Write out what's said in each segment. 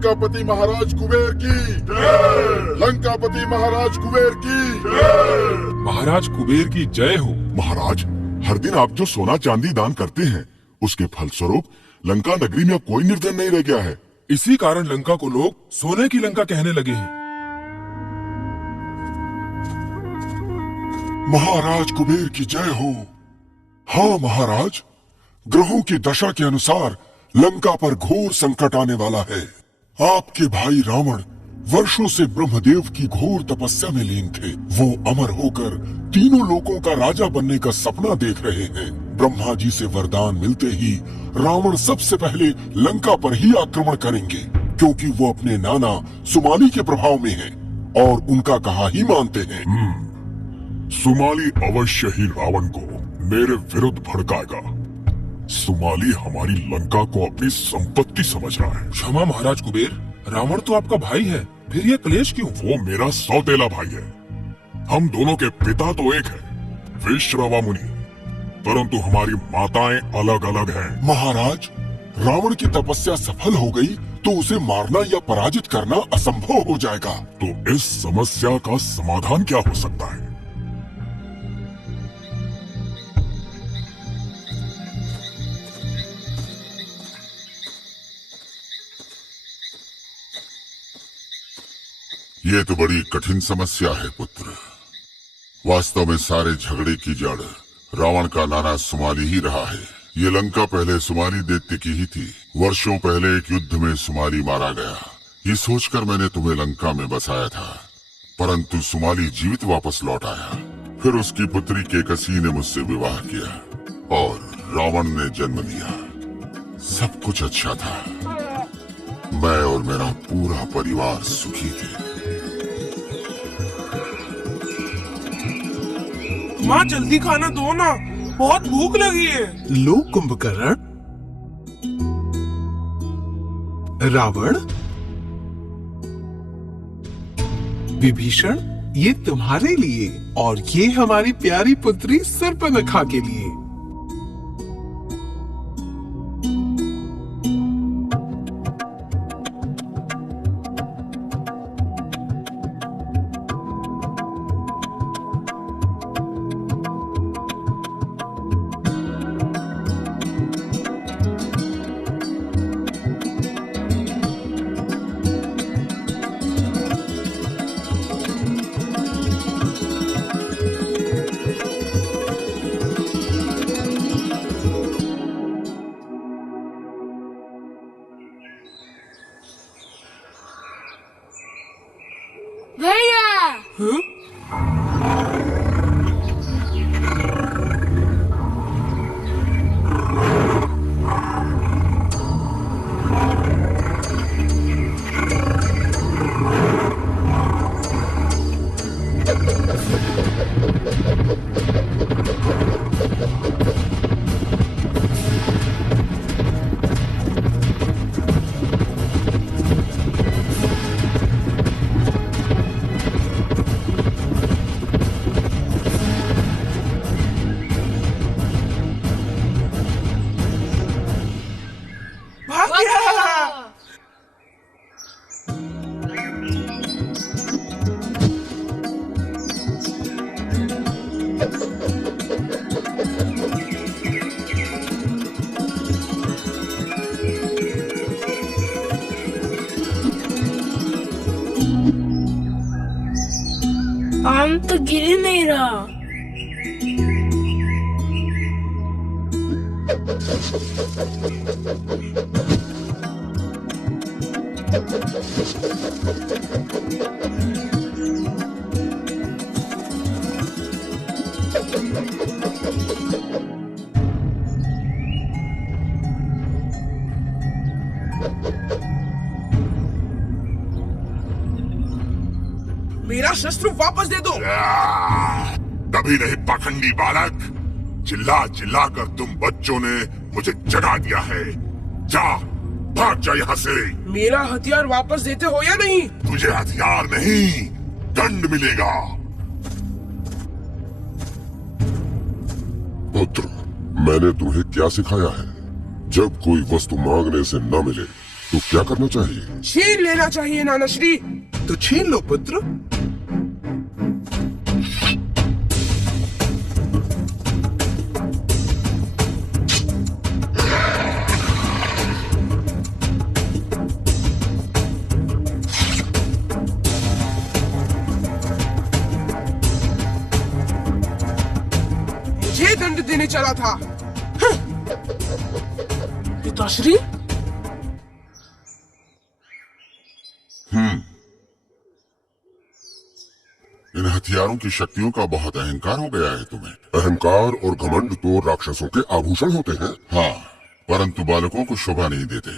लंकापति महाराज कुबेर की जय। लंकापति महाराज कुबेर की जय। महाराज कुबेर की जय हो। महाराज, हर दिन आप जो सोना चांदी दान करते हैं, उसके फलस्वरूप लंका नगरी में अब कोई निर्धन नहीं रह गया है। इसी कारण लंका को लोग सोने की लंका कहने लगे हैं। महाराज कुबेर की जय हो। हाँ महाराज, ग्रहों की दशा के अनुसार लंका पर घोर संकट आने वाला है। आपके भाई रावण वर्षों से ब्रह्मदेव की घोर तपस्या में लीन थे। वो अमर होकर तीनों लोकों का राजा बनने का सपना देख रहे हैं। ब्रह्मा जी से वरदान मिलते ही रावण सबसे पहले लंका पर ही आक्रमण करेंगे, क्योंकि वो अपने नाना सुमाली के प्रभाव में हैं और उनका कहा ही मानते हैं। सुमाली अवश्य ही रावण को मेरे विरुद्ध भड़काएगा। सुमाली हमारी लंका को अपनी संपत्ति समझ रहा है। क्षमा महाराज कुबेर, रावण तो आपका भाई है, फिर ये क्लेश क्यों? वो मेरा सौतेला भाई है। हम दोनों के पिता तो एक है, विश्रवा मुनि, परंतु हमारी माताएं अलग अलग हैं। महाराज, रावण की तपस्या सफल हो गई तो उसे मारना या पराजित करना असंभव हो जाएगा। तो इस समस्या का समाधान क्या हो सकता है? ये तो बड़ी कठिन समस्या है पुत्र। वास्तव में सारे झगड़े की जड़ रावण का नाना सुमाली ही रहा है। ये लंका पहले सुमाली दैत्य की ही थी। वर्षों पहले एक युद्ध में सुमाली मारा गया। ये सोचकर मैंने तुम्हें लंका में बसाया था, परंतु सुमाली जीवित वापस लौट आया। फिर उसकी पुत्री केकसी ने मुझसे विवाह किया और रावण ने जन्म लिया। सब कुछ अच्छा था। मैं और मेरा पूरा परिवार सुखी थे। माँ, जल्दी खाना दो ना, बहुत भूख लगी है। लो कुंभकर्ण। रावण, विभीषण, ये तुम्हारे लिए और ये हमारी प्यारी पुत्री सर्पनखा के लिए। आम तो गिर ही नहीं रहा। मेरा शस्त्र वापस दे दो। कभी नहीं पाखंडी बालक, चिल्ला चिल्ला कर तुम बच्चों ने मुझे जगा दिया है। जा, भाग जा यहाँ से। मेरा हथियार वापस देते हो या नहीं? तुझे हथियार नहीं, दंड मिलेगा। पुत्र, मैंने तुम्हें क्या सिखाया है? जब कोई वस्तु मांगने से न मिले तो क्या करना चाहिए? छीन लेना चाहिए नाना श्री। तो छीन लो पुत्र। मुझे दंड देने चला था। पिताश्री, इन हथियारों की शक्तियों का बहुत अहंकार हो गया है तुम्हें। अहंकार और घमंड तो राक्षसों के आभूषण होते हैं। हाँ, परंतु बालकों को शोभा नहीं देते।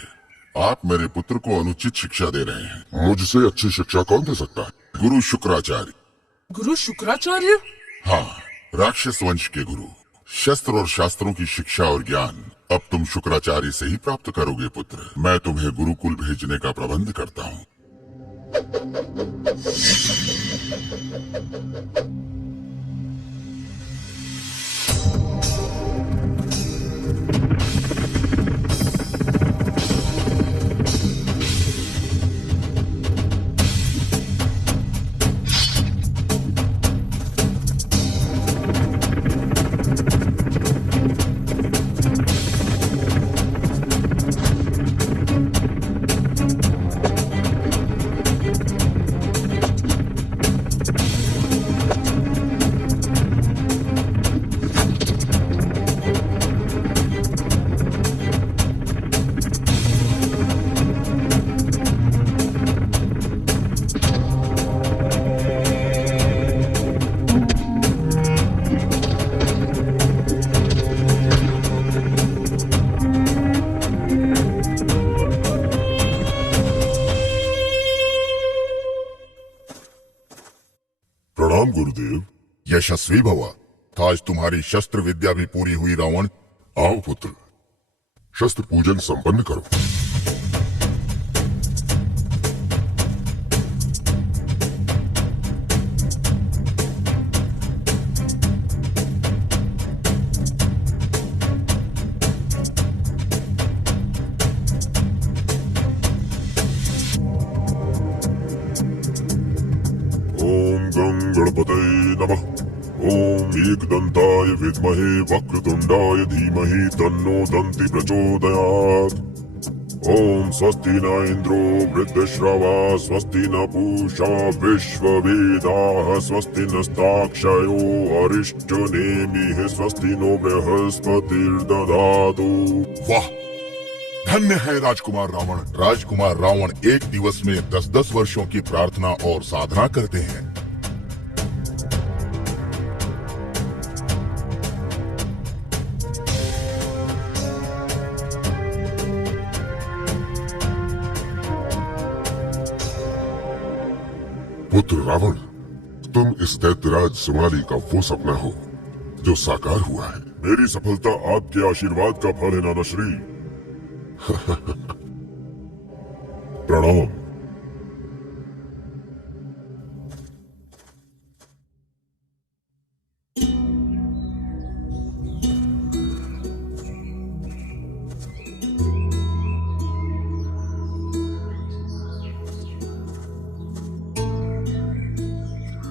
आप मेरे पुत्र को अनुचित शिक्षा दे रहे हैं। मुझसे अच्छी शिक्षा कौन दे सकता है? गुरु शुक्राचार्य। गुरु शुक्राचार्य? हाँ, राक्षस वंश के गुरु। शस्त्र और शास्त्रों की शिक्षा और ज्ञान अब तुम शुक्राचार्य से ही प्राप्त करोगे पुत्र। मैं तुम्हें गुरुकुल भेजने का प्रबंध करता हूँ। प्रणाम गुरुदेव। यशस्वी भव। आज तुम्हारी शस्त्र विद्या भी पूरी हुई रावण। आओ पुत्र, शस्त्र पूजन संपन्न करो। ओम गं गणपतये नमः। ओम एकदंताय विद्महे वक्रतुंडाय धीमहि तन्नो दन्ति प्रचोदयात्। ओम स्वस्ति न इंद्रो वृद्धश्रवा स्वस्ति न पूषा विश्ववेदाः स्वस्ति नस्ताक्षयो अरिष्टनेमिः स्वस्ति नो बृहस्पतिर्दधातु। वाह, धन्य है राजकुमार रावण। राजकुमार रावण एक दिवस में 10-10 वर्षों की प्रार्थना और साधना करते हैं। पुत्र रावण, तुम इस दैत्यराज सुमाली का वो सपना हो जो साकार हुआ है। मेरी सफलता आपके आशीर्वाद का फल है नाना श्री। प्रणाम।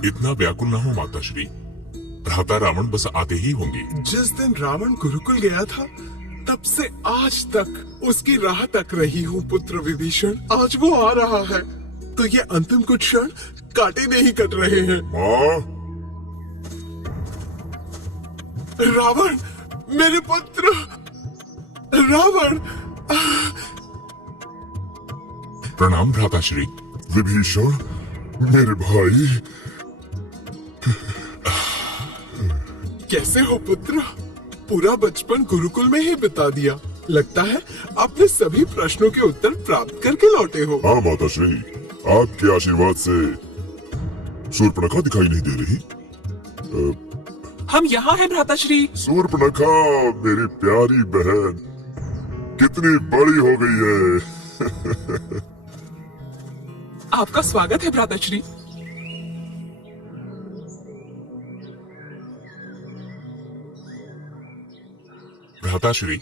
इतना व्याकुल न हो माताश्री, भ्राता रावण बस आते ही होंगे। जिस दिन रावण गुरुकुल गया था तब से आज तक उसकी राह तक रही हूँ पुत्र विभीषण। आज वो आ रहा है तो ये अंतिम कुछ क्षण काटे नहीं कट रहे हैं। माँ, रावण, मेरे पुत्र रावण। प्रणाम भ्राताश्री। विभीषण मेरे भाई। कैसे हो पुत्र? पूरा बचपन गुरुकुल में ही बिता दिया। लगता है आपने सभी प्रश्नों के उत्तर प्राप्त करके लौटे हो। हाँ माताश्री, आपके आशीर्वाद से शूर्पणखा दिखाई नहीं दे रही। हम यहाँ हैं भ्राताश्री। शूर्पणखा मेरी प्यारी बहन कितनी बड़ी हो गई है। आपका स्वागत है भ्राताश्री। भ्राताश्री,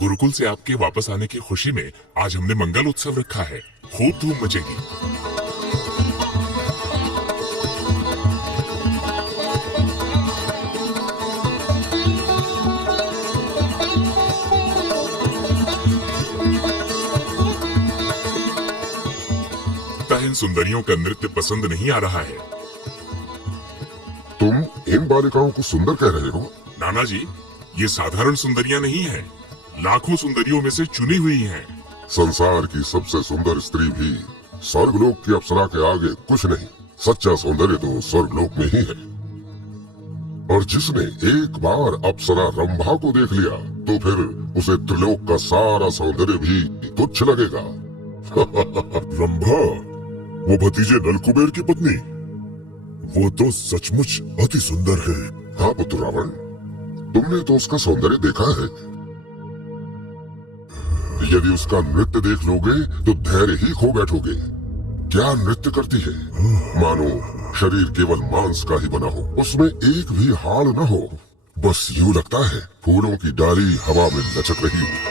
गुरुकुल से आपके वापस आने की खुशी में आज हमने मंगल उत्सव रखा है। खूब धूम मचेगी। इन सुंदरियों का नृत्य पसंद नहीं आ रहा है। तुम इन बालिकाओं को सुंदर कह रहे हो? नाना जी, ये साधारण सुंदरियां नहीं हैं, लाखों सुंदरियों में से चुनी हुई हैं। संसार की सबसे सुंदर स्त्री भी स्वर्गलोक की अप्सरा के आगे कुछ नहीं। सच्चा सौंदर्य तो स्वर्गलोक में ही है। और जिसने एक बार अप्सरा रंभा को देख लिया तो फिर उसे त्रिलोक का सारा सौंदर्य भी तुच्छ लगेगा। रंभा, वो भतीजे नलकुबेर की पत्नी, वो तो सचमुच अति सुंदर है। हाँ पुत्र रावण, तुमने तो उसका सौंदर्य देखा है। यदि उसका नृत्य देख लोगे तो धैर्य ही खो बैठोगे। क्या नृत्य करती है, मानो शरीर केवल मांस का ही बना हो, उसमें एक भी हाड़ न हो। बस यूं लगता है फूलों की डाली हवा में लचक रही हो।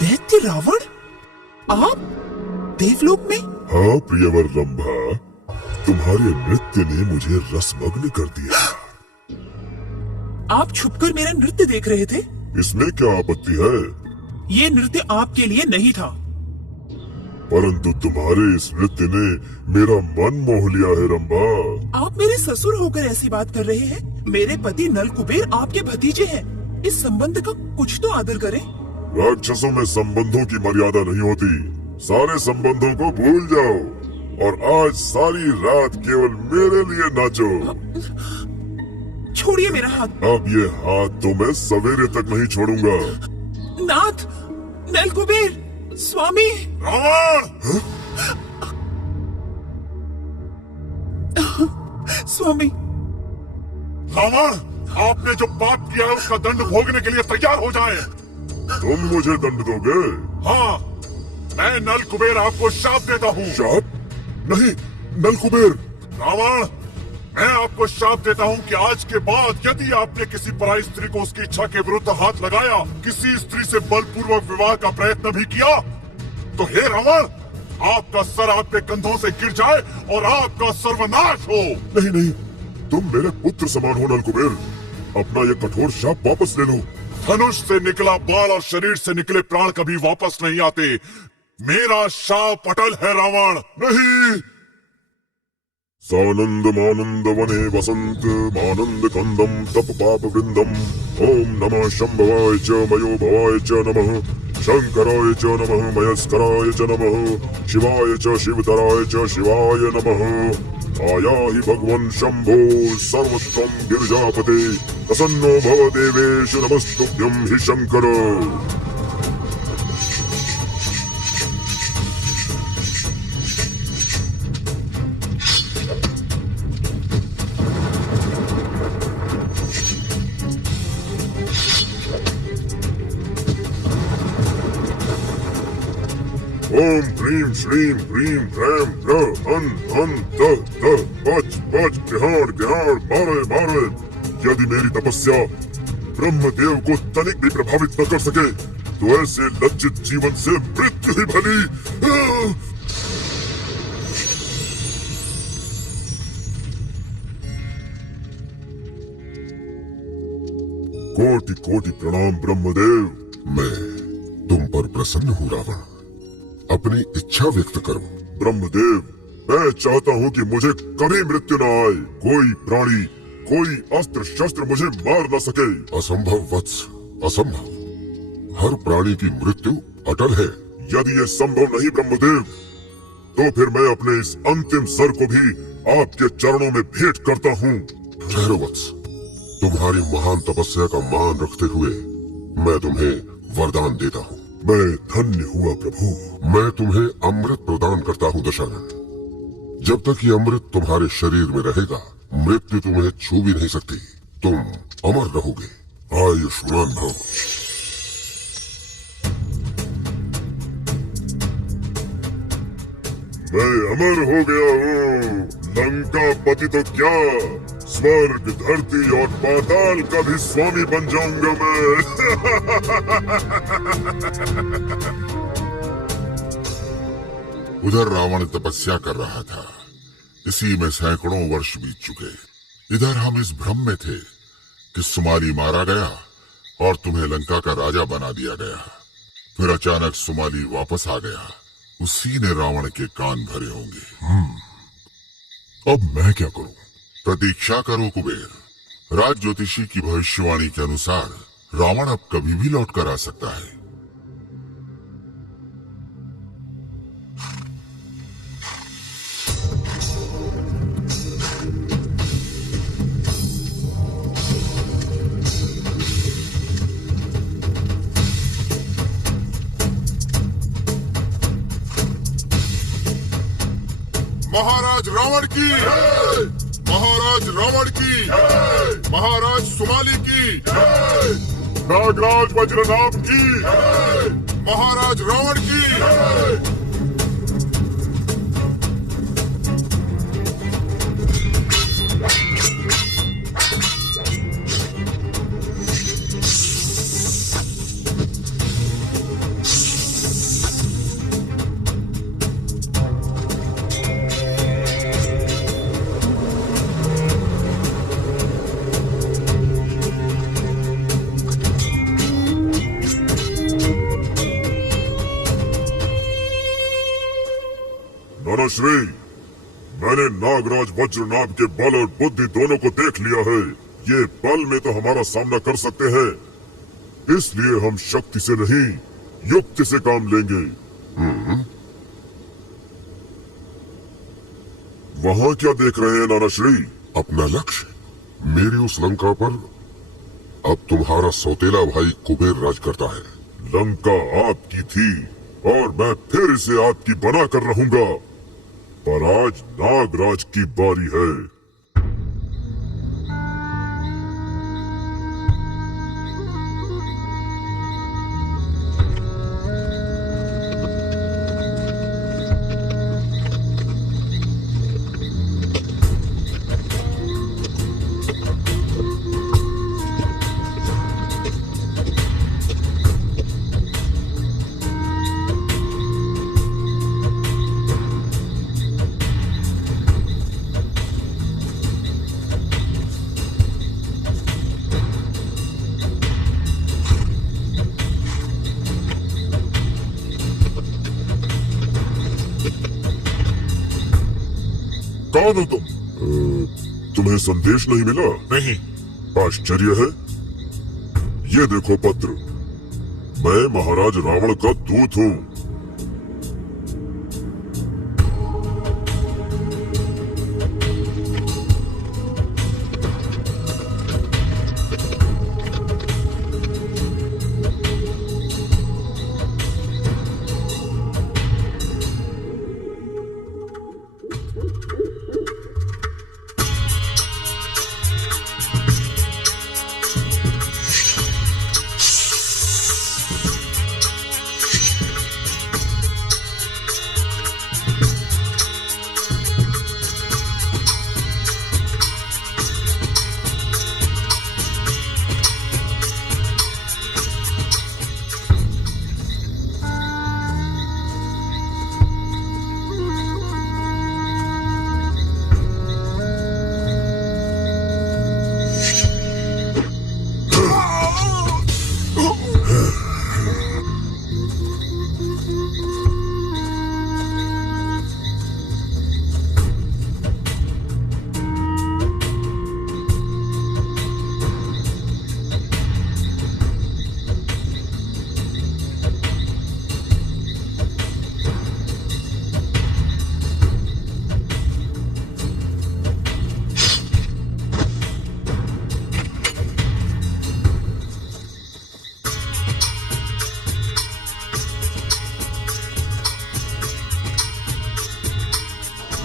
दैत्य रावण, आप देवलोक में? हाँ प्रियवर रंभा, तुम्हारे नृत्य ने मुझे रसमग्न कर दिया। आप छुपकर मेरा नृत्य देख रहे थे? इसमें क्या आपत्ति है? ये नृत्य आपके लिए नहीं था। परंतु तुम्हारे इस नृत्य ने मेरा मन मोह लिया है रंभा। आप मेरे ससुर होकर ऐसी बात कर रहे हैं? मेरे पति नलकुबेर आपके भतीजे हैं। इस संबंध का कुछ तो आदर करें। राक्षसों में संबंधों की मर्यादा नहीं होती। सारे संबंधों को भूल जाओ और आज सारी रात केवल मेरे लिए नाचो। छोड़िए मेरा हाथ। अब ये हाथ तो मैं सवेरे तक नहीं छोड़ूंगा। नाथ, नलकुबेर, स्वामी। रावण! स्वामी। रावण, आपने जो पाप किया है उसका दंड भोगने के लिए तैयार हो जाएं। तुम मुझे दंड दोगे? हाँ, मैं नलकुबेर आपको शाप देता हूँ। शाप? नहीं, नलकुबेर। रावण, मैं आपको शाप देता हूँ कि आज के बाद यदि आपने किसी पराई स्त्री को उसकी इच्छा के विरुद्ध हाथ लगाया, किसी स्त्री से बलपूर्वक विवाह का प्रयत्न भी किया, तो हे रावण, आपका सर आपके कंधों से गिर जाए और आपका सर्वनाश हो। नहीं नहीं, तुम मेरे पुत्र समान हो नलकुबेर। अपना ये कठोर शाप वापस ले लो। धनुष से निकला बाण और शरीर से निकले प्राण कभी वापस नहीं आते। मेरा शाप अटल है रावण। नहीं। सानंद मानंद वने वसंत मानंद कंदम तप पाप वृंदम। ओम नमः शंभवाय च मयो भवाय च नमः। शंकराय च नमः मयस्कराय च नमः। शिवाय च शिवतराय च शिवाय नमः। आयाहि भगवन् शंभो सर्वोत्तम गिरिजापते। प्रसन्नो भव देवेश नमस्तुभ्यं हि शंकर। ओम ह्रीं श्रीं ह्रीं ह्रैं ह्र हन हन त त पच पच गिहाड़ गिहाड़ मारे मारे। यदि मेरी तपस्या ब्रह्मदेव को तनिक भी प्रभावित न कर सके तो ऐसे लज्जित जीवन से मृत्यु ही भली। कोटि कोटि प्रणाम ब्रह्मदेव। मैं तुम पर प्रसन्न हूँ रावण। अपनी इच्छा व्यक्त करो। ब्रह्मदेव, मैं चाहता हूँ कि मुझे कभी मृत्यु न आए। कोई प्राणी, कोई अस्त्र शस्त्र मुझे मार न सके। असंभव वत्स, असंभव। हर प्राणी की मृत्यु अटल है। यदि ये संभव नहीं ब्रह्मदेव, तो फिर मैं अपने इस अंतिम सर को भी आपके चरणों में भेंट करता हूँ। ठहरो वत्स, तुम्हारी महान तपस्या का मान रखते हुए मैं तुम्हें वरदान देता हूँ। मैं धन्य हुआ प्रभु। मैं तुम्हें अमृत प्रदान करता हूँ दशरथ। जब तक ये अमृत तुम्हारे शरीर में रहेगा मृत्यु तुम्हें छू भी नहीं सकती। तुम अमर रहोगे। आयुष्मान भव। मैं अमर हो गया हूँ। लंका पति तो क्या, स्वर्ग धरती और पाताल का भी स्वामी बन जाऊंगा मैं। उधर रावण तपस्या कर रहा था। इसी में सैकड़ों वर्ष बीत चुके। इधर हम इस भ्रम में थे कि सुमाली मारा गया और तुम्हें लंका का राजा बना दिया गया। फिर अचानक सुमाली वापस आ गया। उसी ने रावण के कान भरे होंगे। अब मैं क्या करूं? प्रतीक्षा करो कुबेर। राज ज्योतिषी की भविष्यवाणी के अनुसार रावण अब कभी भी लौट कर आ सकता है। महाराज रावण की, महाराज रावण की, महाराज सुमाली की, नागराज वज्रनाभ की, महाराज रावण की। श्री, मैंने नागराज वज्रनाभ के बल और बुद्धि दोनों को देख लिया है। ये बल में तो हमारा सामना कर सकते हैं, इसलिए हम शक्ति से नहीं युक्ति से काम लेंगे। वहाँ क्या देख रहे हैं नाना श्री? अपना लक्ष्य मेरी उस लंका पर अब तुम्हारा सौतेला भाई कुबेर राज करता है। लंका आपकी थी और मैं फिर इसे आपकी बना कर रहूंगा, पर आज नागराज की बारी है। कौन हो तुम? तुम्हें संदेश नहीं मिला? नहीं। आश्चर्य है। ये देखो पत्र। मैं महाराज रावण का दूत हूँ।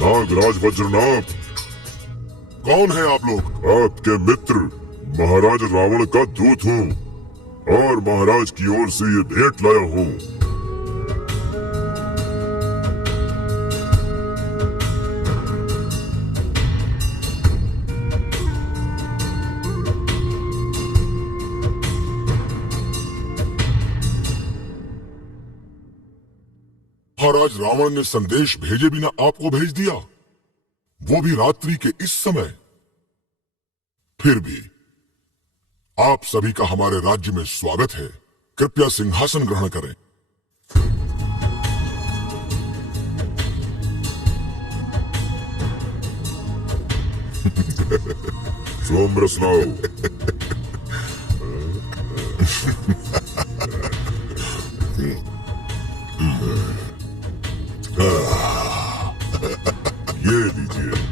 नागराज वज्रनाभ, कौन है आप लोग? आपके मित्र महाराज रावण का दूत हूँ और महाराज की ओर से ये भेंट लाया हूँ। महाराज रावण ने संदेश भेजे बिना आपको भेज दिया, वो भी रात्रि के इस समय। फिर भी आप सभी का हमारे राज्य में स्वागत है। कृपया सिंहासन ग्रहण करें। सोमरस लाओ। ये लीजिए।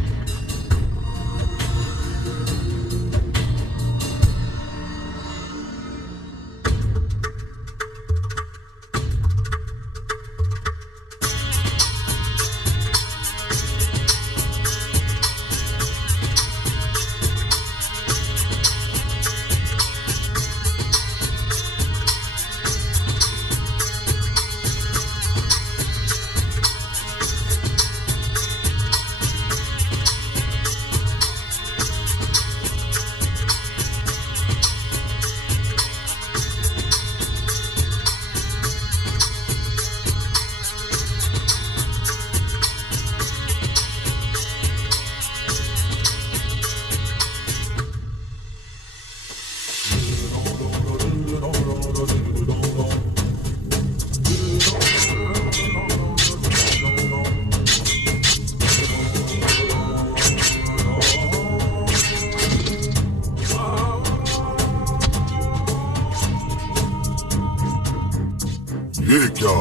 ये क्या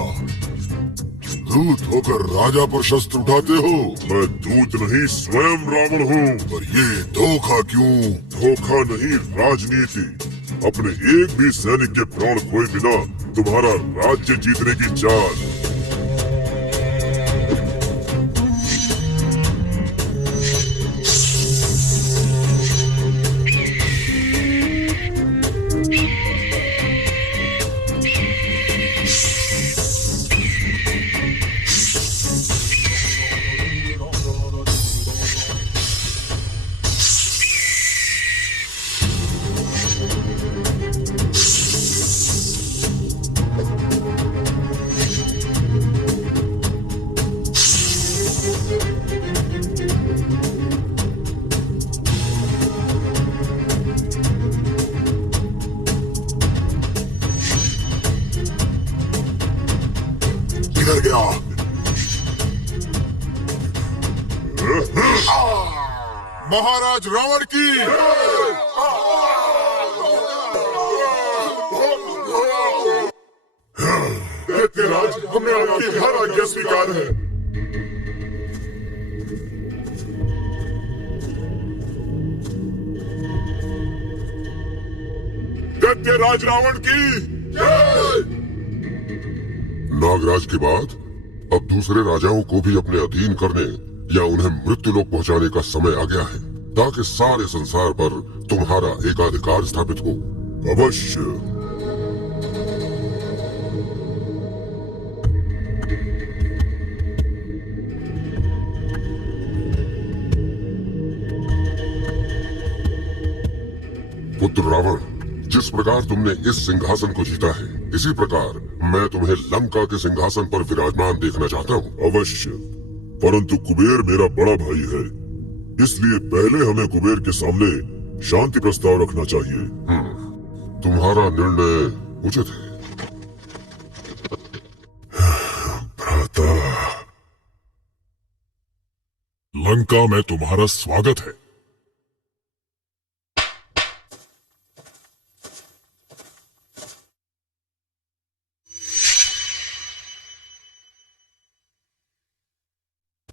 दूत होकर राजा पर शस्त्र उठाते हो? मैं दूत नहीं, स्वयं रावण हूँ। पर ये धोखा क्यों? धोखा नहीं, राजनीति। अपने एक भी सैनिक के प्राण खोए बिना तुम्हारा राज्य जीतने की चाल। किधर गया? महाराज रावण की दैत्यराज, हमने आपकी हर आज्ञा स्वीकार है। दैत्यराज रावण की नागराज के बाद अब दूसरे राजाओं को भी अपने अधीन करने या उन्हें मृत्युलोक पहुंचाने का समय आ गया है, ताकि सारे संसार पर तुम्हारा एकाधिकार स्थापित हो। अवश्य। पुत्र रावण, जिस प्रकार तुमने इस सिंहासन को जीता है, इसी प्रकार मैं तुम्हें लंका के सिंहासन पर विराजमान देखना चाहता हूँ। अवश्य, परंतु कुबेर मेरा बड़ा भाई है, इसलिए पहले हमें कुबेर के सामने शांति प्रस्ताव रखना चाहिए। तुम्हारा निर्णय उचित है। भ्राता, लंका में तुम्हारा स्वागत है।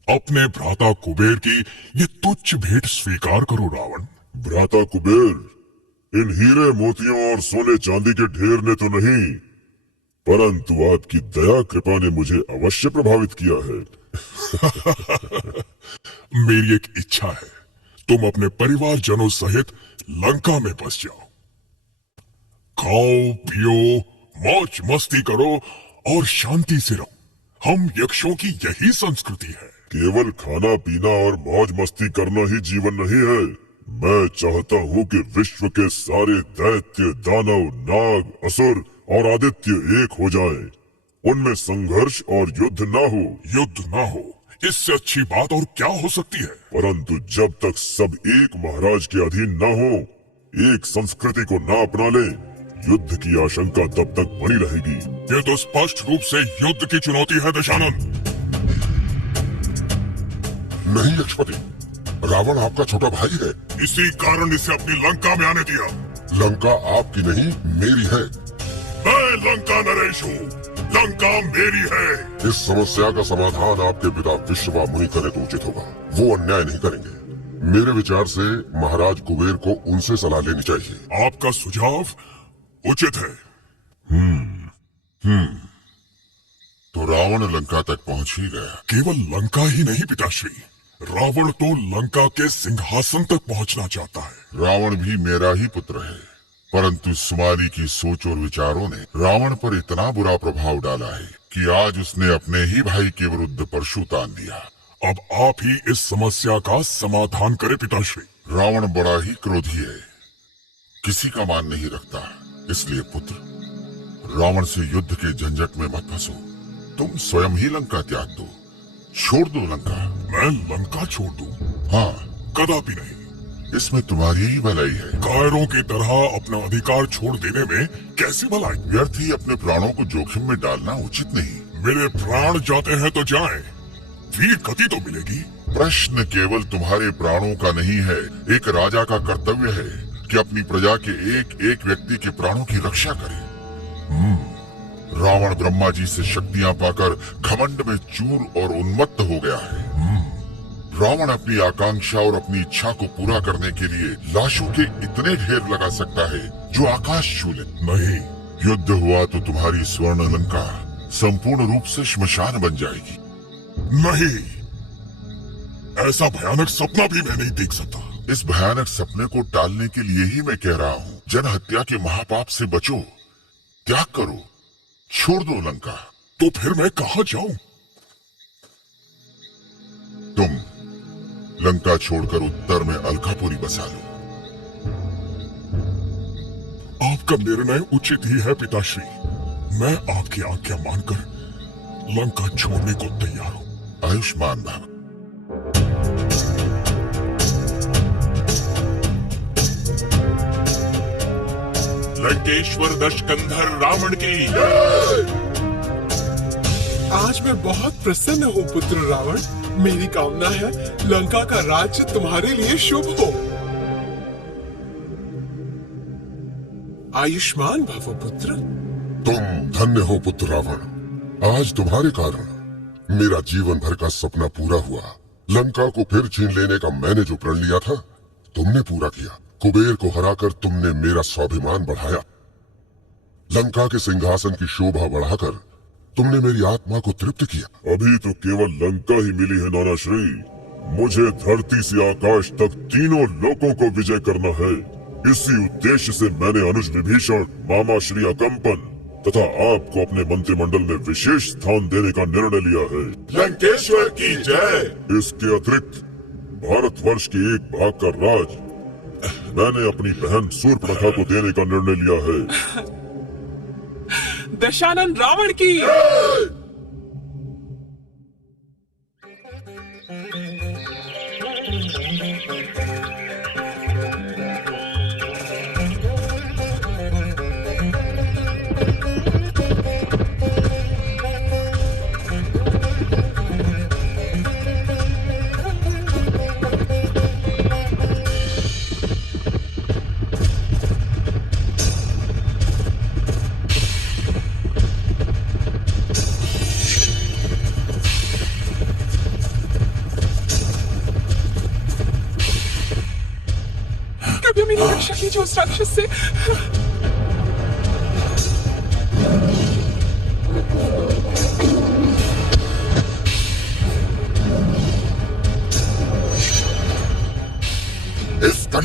अपने भ्राता कुबेर की ये तुच्छ भेंट स्वीकार करो रावण। भ्राता कुबेर, इन हीरे मोतियों और सोने चांदी के ढेर ने तो नहीं, परंतु आपकी दया कृपा ने मुझे अवश्य प्रभावित किया है। मेरी एक इच्छा है, तुम अपने परिवारजनों सहित लंका में बस जाओ। खाओ पियो, मौज मस्ती करो और शांति से रहो। हम यक्षों की यही संस्कृति है। केवल खाना पीना और मौज मस्ती करना ही जीवन नहीं है। मैं चाहता हूँ कि विश्व के सारे दैत्य, दानव, नाग, असुर और आदित्य एक हो जाएं। उनमें संघर्ष और युद्ध ना हो। युद्ध ना हो, इससे अच्छी बात और क्या हो सकती है? परंतु जब तक सब एक महाराज के अधीन ना हो, एक संस्कृति को ना अपना ले, युद्ध की आशंका तब तक बनी रहेगी। ये तो स्पष्ट रूप से युद्ध की चुनौती है दशानन। नहीं यक्षपति, रावण आपका छोटा भाई है। इसी कारण इसे अपनी लंका में आने दिया। लंका आपकी नहीं मेरी है। मैं लंका नरेश हूँ, लंका मेरी है। इस समस्या का समाधान आपके पिता विश्वामुनि करे तो उचित होगा। वो अन्याय नहीं करेंगे। मेरे विचार से महाराज कुबेर को उनसे सलाह लेनी चाहिए। आपका सुझाव उचित है। तो रावण लंका तक पहुंच ही गया। केवल लंका ही नहीं पिताश्री, रावण तो लंका के सिंहासन तक पहुंचना चाहता है। रावण भी मेरा ही पुत्र है, परंतु सुमाली की सोच और विचारों ने रावण पर इतना बुरा प्रभाव डाला है कि आज उसने अपने ही भाई के विरुद्ध परशु तान दिया। अब आप ही इस समस्या का समाधान करें पिताश्री। रावण बड़ा ही क्रोधी है, किसी का मान नहीं रखता। इसलिए पुत्र, रावण से युद्ध के झंझट में मत फंसो। तुम स्वयं ही लंका त्याग दो, छोड़ दो लंका। मैं लंका छोड़ दूं? हाँ, कदापि नहीं। इसमें तुम्हारी ही भलाई है। कायरों की तरह अपना अधिकार छोड़ देने में कैसी भलाई? व्यर्थ ही अपने प्राणों को जोखिम में डालना उचित नहीं। मेरे प्राण जाते हैं तो जाएं, वीर गति तो मिलेगी। प्रश्न केवल तुम्हारे प्राणों का नहीं है। एक राजा का कर्तव्य है कि अपनी प्रजा के एक एक व्यक्ति के प्राणों की रक्षा करे। रावण ब्रह्मा जी से शक्तियां पाकर घमंड में चूर और उन्मत्त हो गया है। रावण अपनी आकांक्षा और अपनी इच्छा को पूरा करने के लिए लाशों के इतने ढेर लगा सकता है जो आकाश छू ले। नहीं, युद्ध हुआ तो तुम्हारी स्वर्ण लंका संपूर्ण रूप से श्मशान बन जाएगी। नहीं, ऐसा भयानक सपना भी मैं नहीं देख सकता। इस भयानक सपने को टालने के लिए ही मैं कह रहा हूँ, जनहत्या के महापाप से बचो, त्याग करो, छोड़ दो लंका। तो फिर मैं कहाँ जाऊं? तुम लंका छोड़कर उत्तर में अलकापुरी बसा लो। आपका निर्णय उचित ही है पिताश्री। मैं आपकी आज्ञा मानकर लंका छोड़ने को तैयार हूँ। आयुष्मान भव। लंकेश्वर दशकंधर रावण की। आज मैं बहुत प्रसन्न हूँ पुत्र रावण। मेरी कामना है लंका का राज्य तुम्हारे लिए शुभ हो। आयुष्मान भव पुत्र। तुम धन्य हो पुत्र रावण। आज तुम्हारे कारण मेरा जीवन भर का सपना पूरा हुआ। लंका को फिर छीन लेने का मैंने जो प्रण लिया था, तुमने पूरा किया। कुबेर को हराकर तुमने मेरा स्वाभिमान बढ़ाया। लंका के सिंहासन की शोभा बढ़ाकर तुमने मेरी आत्मा को तृप्त किया। अभी तो केवल लंका ही मिली है नाना श्री। मुझे धरती से आकाश तक तीनों लोकों को विजय करना है। इसी उद्देश्य से मैंने अनुज विभीषण, मामा श्री अकंपन तथा आपको अपने मंत्रिमंडल में विशेष स्थान देने का निर्णय लिया है। लंकेश्वर की जय। इसके अतिरिक्त भारतवर्ष के एक भाग का राज मैंने अपनी बहन सूर्पणखा को देने का निर्णय लिया है। दशानन रावण की। कृपया मेरी रक्षा कीजिए उस राक्षस से।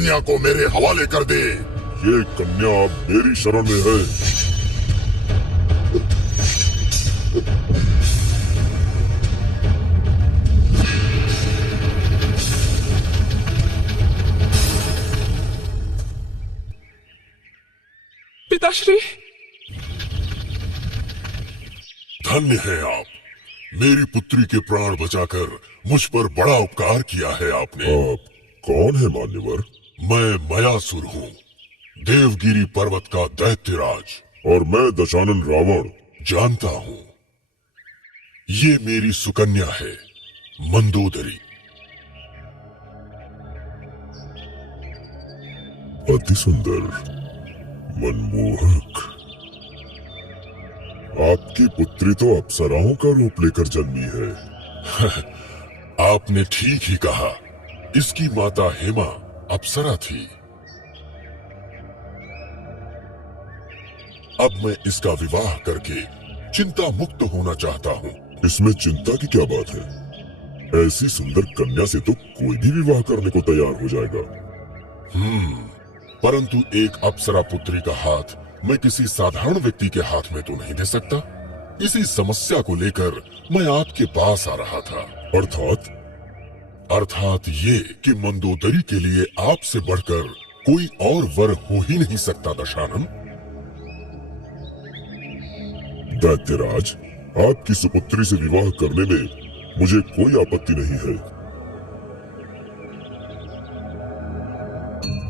कन्या को मेरे हवाले कर दे। ये कन्या अब मेरी शरण में है। पिताश्री, धन्य है आप। मेरी पुत्री के प्राण बचाकर मुझ पर बड़ा उपकार किया है आपने। आप कौन है मान्यवर? मैं मयासुर हूँ, देवगिरी पर्वत का दैत्यराज। और मैं दशानन रावण। जानता हूँ। ये मेरी सुकन्या है, मंदोदरी। अति सुंदर, मनमोहक। आपकी पुत्री तो अप्सराओं का रूप लेकर जन्मी है। आपने ठीक ही कहा। इसकी माता हेमा अप्सरा थी। अब मैं इसका विवाह करके चिंता मुक्त होना चाहता हूँ। इसमें चिंता की क्या बात है? ऐसी सुंदर कन्या से तो कोई भी विवाह करने को तैयार हो जाएगा। परंतु एक अप्सरा पुत्री का हाथ मैं किसी साधारण व्यक्ति के हाथ में तो नहीं दे सकता। इसी समस्या को लेकर मैं आपके पास आ रहा था। अर्थात ये कि मंदोदरी के लिए आपसे बढ़कर कोई और वर हो ही नहीं सकता दशानन। दैत्यराज, आपकी सुपुत्री से विवाह करने में मुझे कोई आपत्ति नहीं है।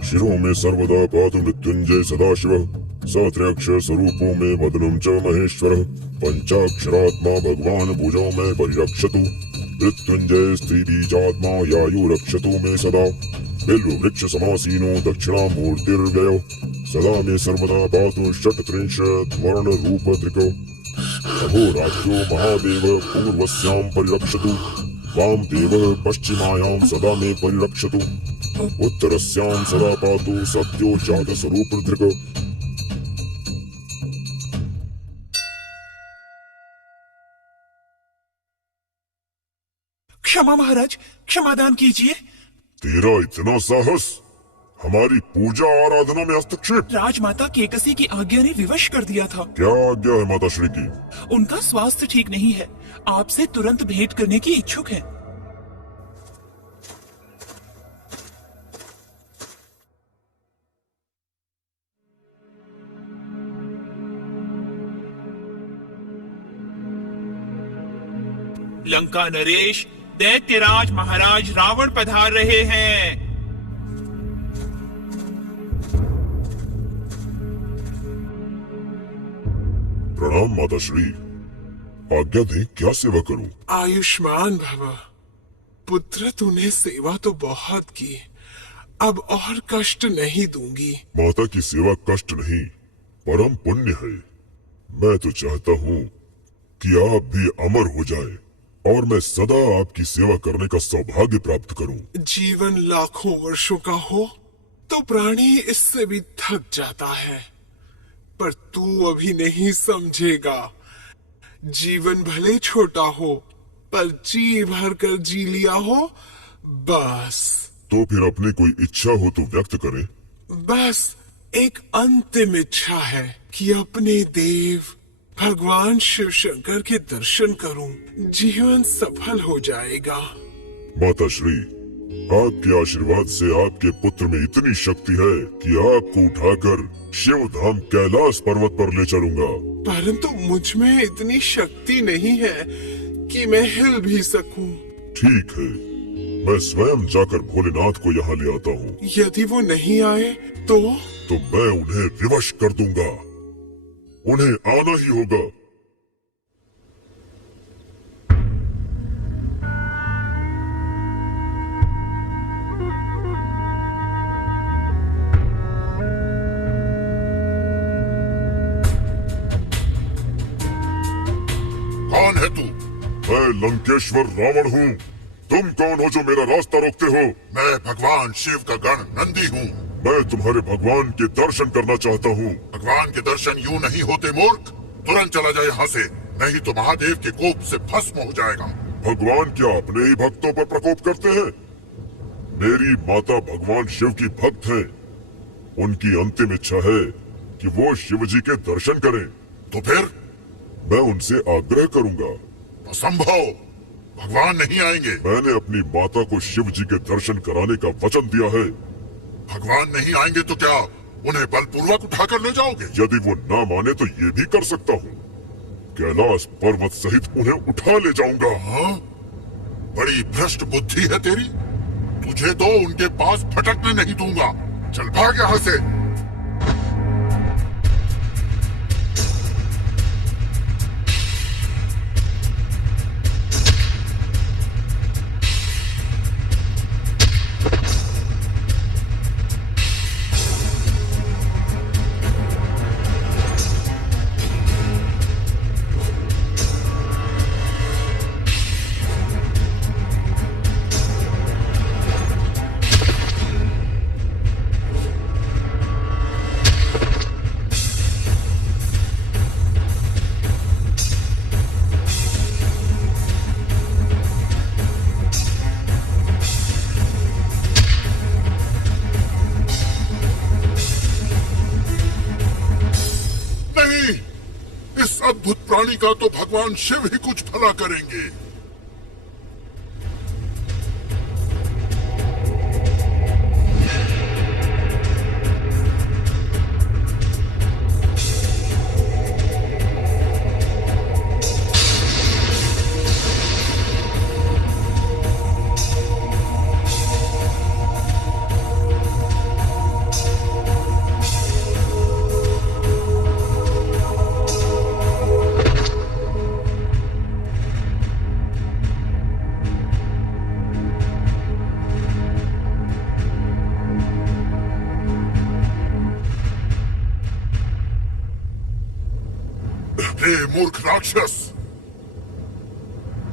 शिरों में सर्वदा पातु मृत्युंजय सदाशिव, सत्रयक्षर स्वरूपों में मदनम च महेश्वर, पंचाक्षरात्मा भगवान भुजों में परिरक्षतु, मृत्युंजय स्त्री बीजात्मा यायु रक्षतु में सदा, बिल्व वृक्ष समासीनो दक्षिणा मूर्तिर्व्ययो, सदा में सर्वदा पातु षट्त्रिंशत् वर्ण रूप त्रिको, अहोरात्रो महादेव पूर्वस्यां परिरक्षतु, वामदेव पश्चिमायां सदा में परिरक्षतु, उत्तरस्यां सदा पातु सत्यो जात स्वरूप त्रिको। क्षमा महाराज, क्षमादान कीजिए। तेरा इतना साहस! हमारी पूजा आराधना में हस्तक्षेप! राजमाता केकसी की आज्ञा ने विवश कर दिया था। क्या आज्ञा है माता श्री की? उनका स्वास्थ्य ठीक नहीं है, आपसे तुरंत भेंट करने की इच्छुक है। लंका नरेश, दैत्यराज महाराज रावण पधार रहे हैं। प्रणाम माता श्री। आज्ञा दें, क्या सेवा करूं? आयुष्मान भव। पुत्र, तूने सेवा तो बहुत की, अब और कष्ट नहीं दूंगी। माता की सेवा कष्ट नहीं, परम पुण्य है। मैं तो चाहता हूँ कि आप भी अमर हो जाए और मैं सदा आपकी सेवा करने का सौभाग्य प्राप्त करूं। जीवन लाखों वर्षों का हो तो प्राणी इससे भी थक जाता है, पर तू अभी नहीं समझेगा। जीवन भले छोटा हो, पर जी भर कर जी लिया हो, बस। तो फिर अपनी कोई इच्छा हो तो व्यक्त करें। बस एक अंतिम इच्छा है कि अपने देव भगवान शिव शंकर के दर्शन करूं। जीवन सफल हो जाएगा। माता श्री, आपके आशीर्वाद से आपके पुत्र में इतनी शक्ति है कि आपको उठाकर शिव धाम कैलाश पर्वत पर ले चलूंगा। परंतु मुझ में इतनी शक्ति नहीं है कि मैं हिल भी सकूं। ठीक है, मैं स्वयं जाकर भोलेनाथ को यहाँ ले आता हूँ। यदि वो नहीं आए तो मैं उन्हें विवश कर दूंगा। उन्हें आना ही होगा। कौन है तू? मैं लंकेश्वर रावण हूँ। तुम कौन हो जो मेरा रास्ता रोकते हो? मैं भगवान शिव का गण नंदी हूँ। मैं तुम्हारे भगवान के दर्शन करना चाहता हूँ। भगवान के दर्शन यूं नहीं होते मूर्ख। तुरंत चला जाए यहाँ से, नहीं तो महादेव के कोप से भस्म हो जाएगा। भगवान क्या अपने ही भक्तों पर प्रकोप करते हैं? मेरी माता भगवान शिव की भक्त है। उनकी अंतिम इच्छा है कि वो शिव जी के दर्शन करें। तो फिर मैं उनसे आग्रह करूंगा। असंभव, भगवान नहीं आएंगे। मैंने अपनी माता को शिव जी के दर्शन कराने का वचन दिया है। भगवान नहीं आएंगे तो क्या उन्हें बलपूर्वक उठाकर ले जाओगे? यदि वो ना माने तो ये भी कर सकता हूँ, कैलाश पर्वत सहित उन्हें उठा ले जाऊंगा। हाँ? बड़ी भ्रष्ट बुद्धि है तेरी। तुझे तो उनके पास फटकने नहीं दूंगा। चल भाग यहाँ से। इस अद्भुत प्राणी का तो भगवान शिव ही कुछ भला करेंगे। हे मूर्ख राक्षस,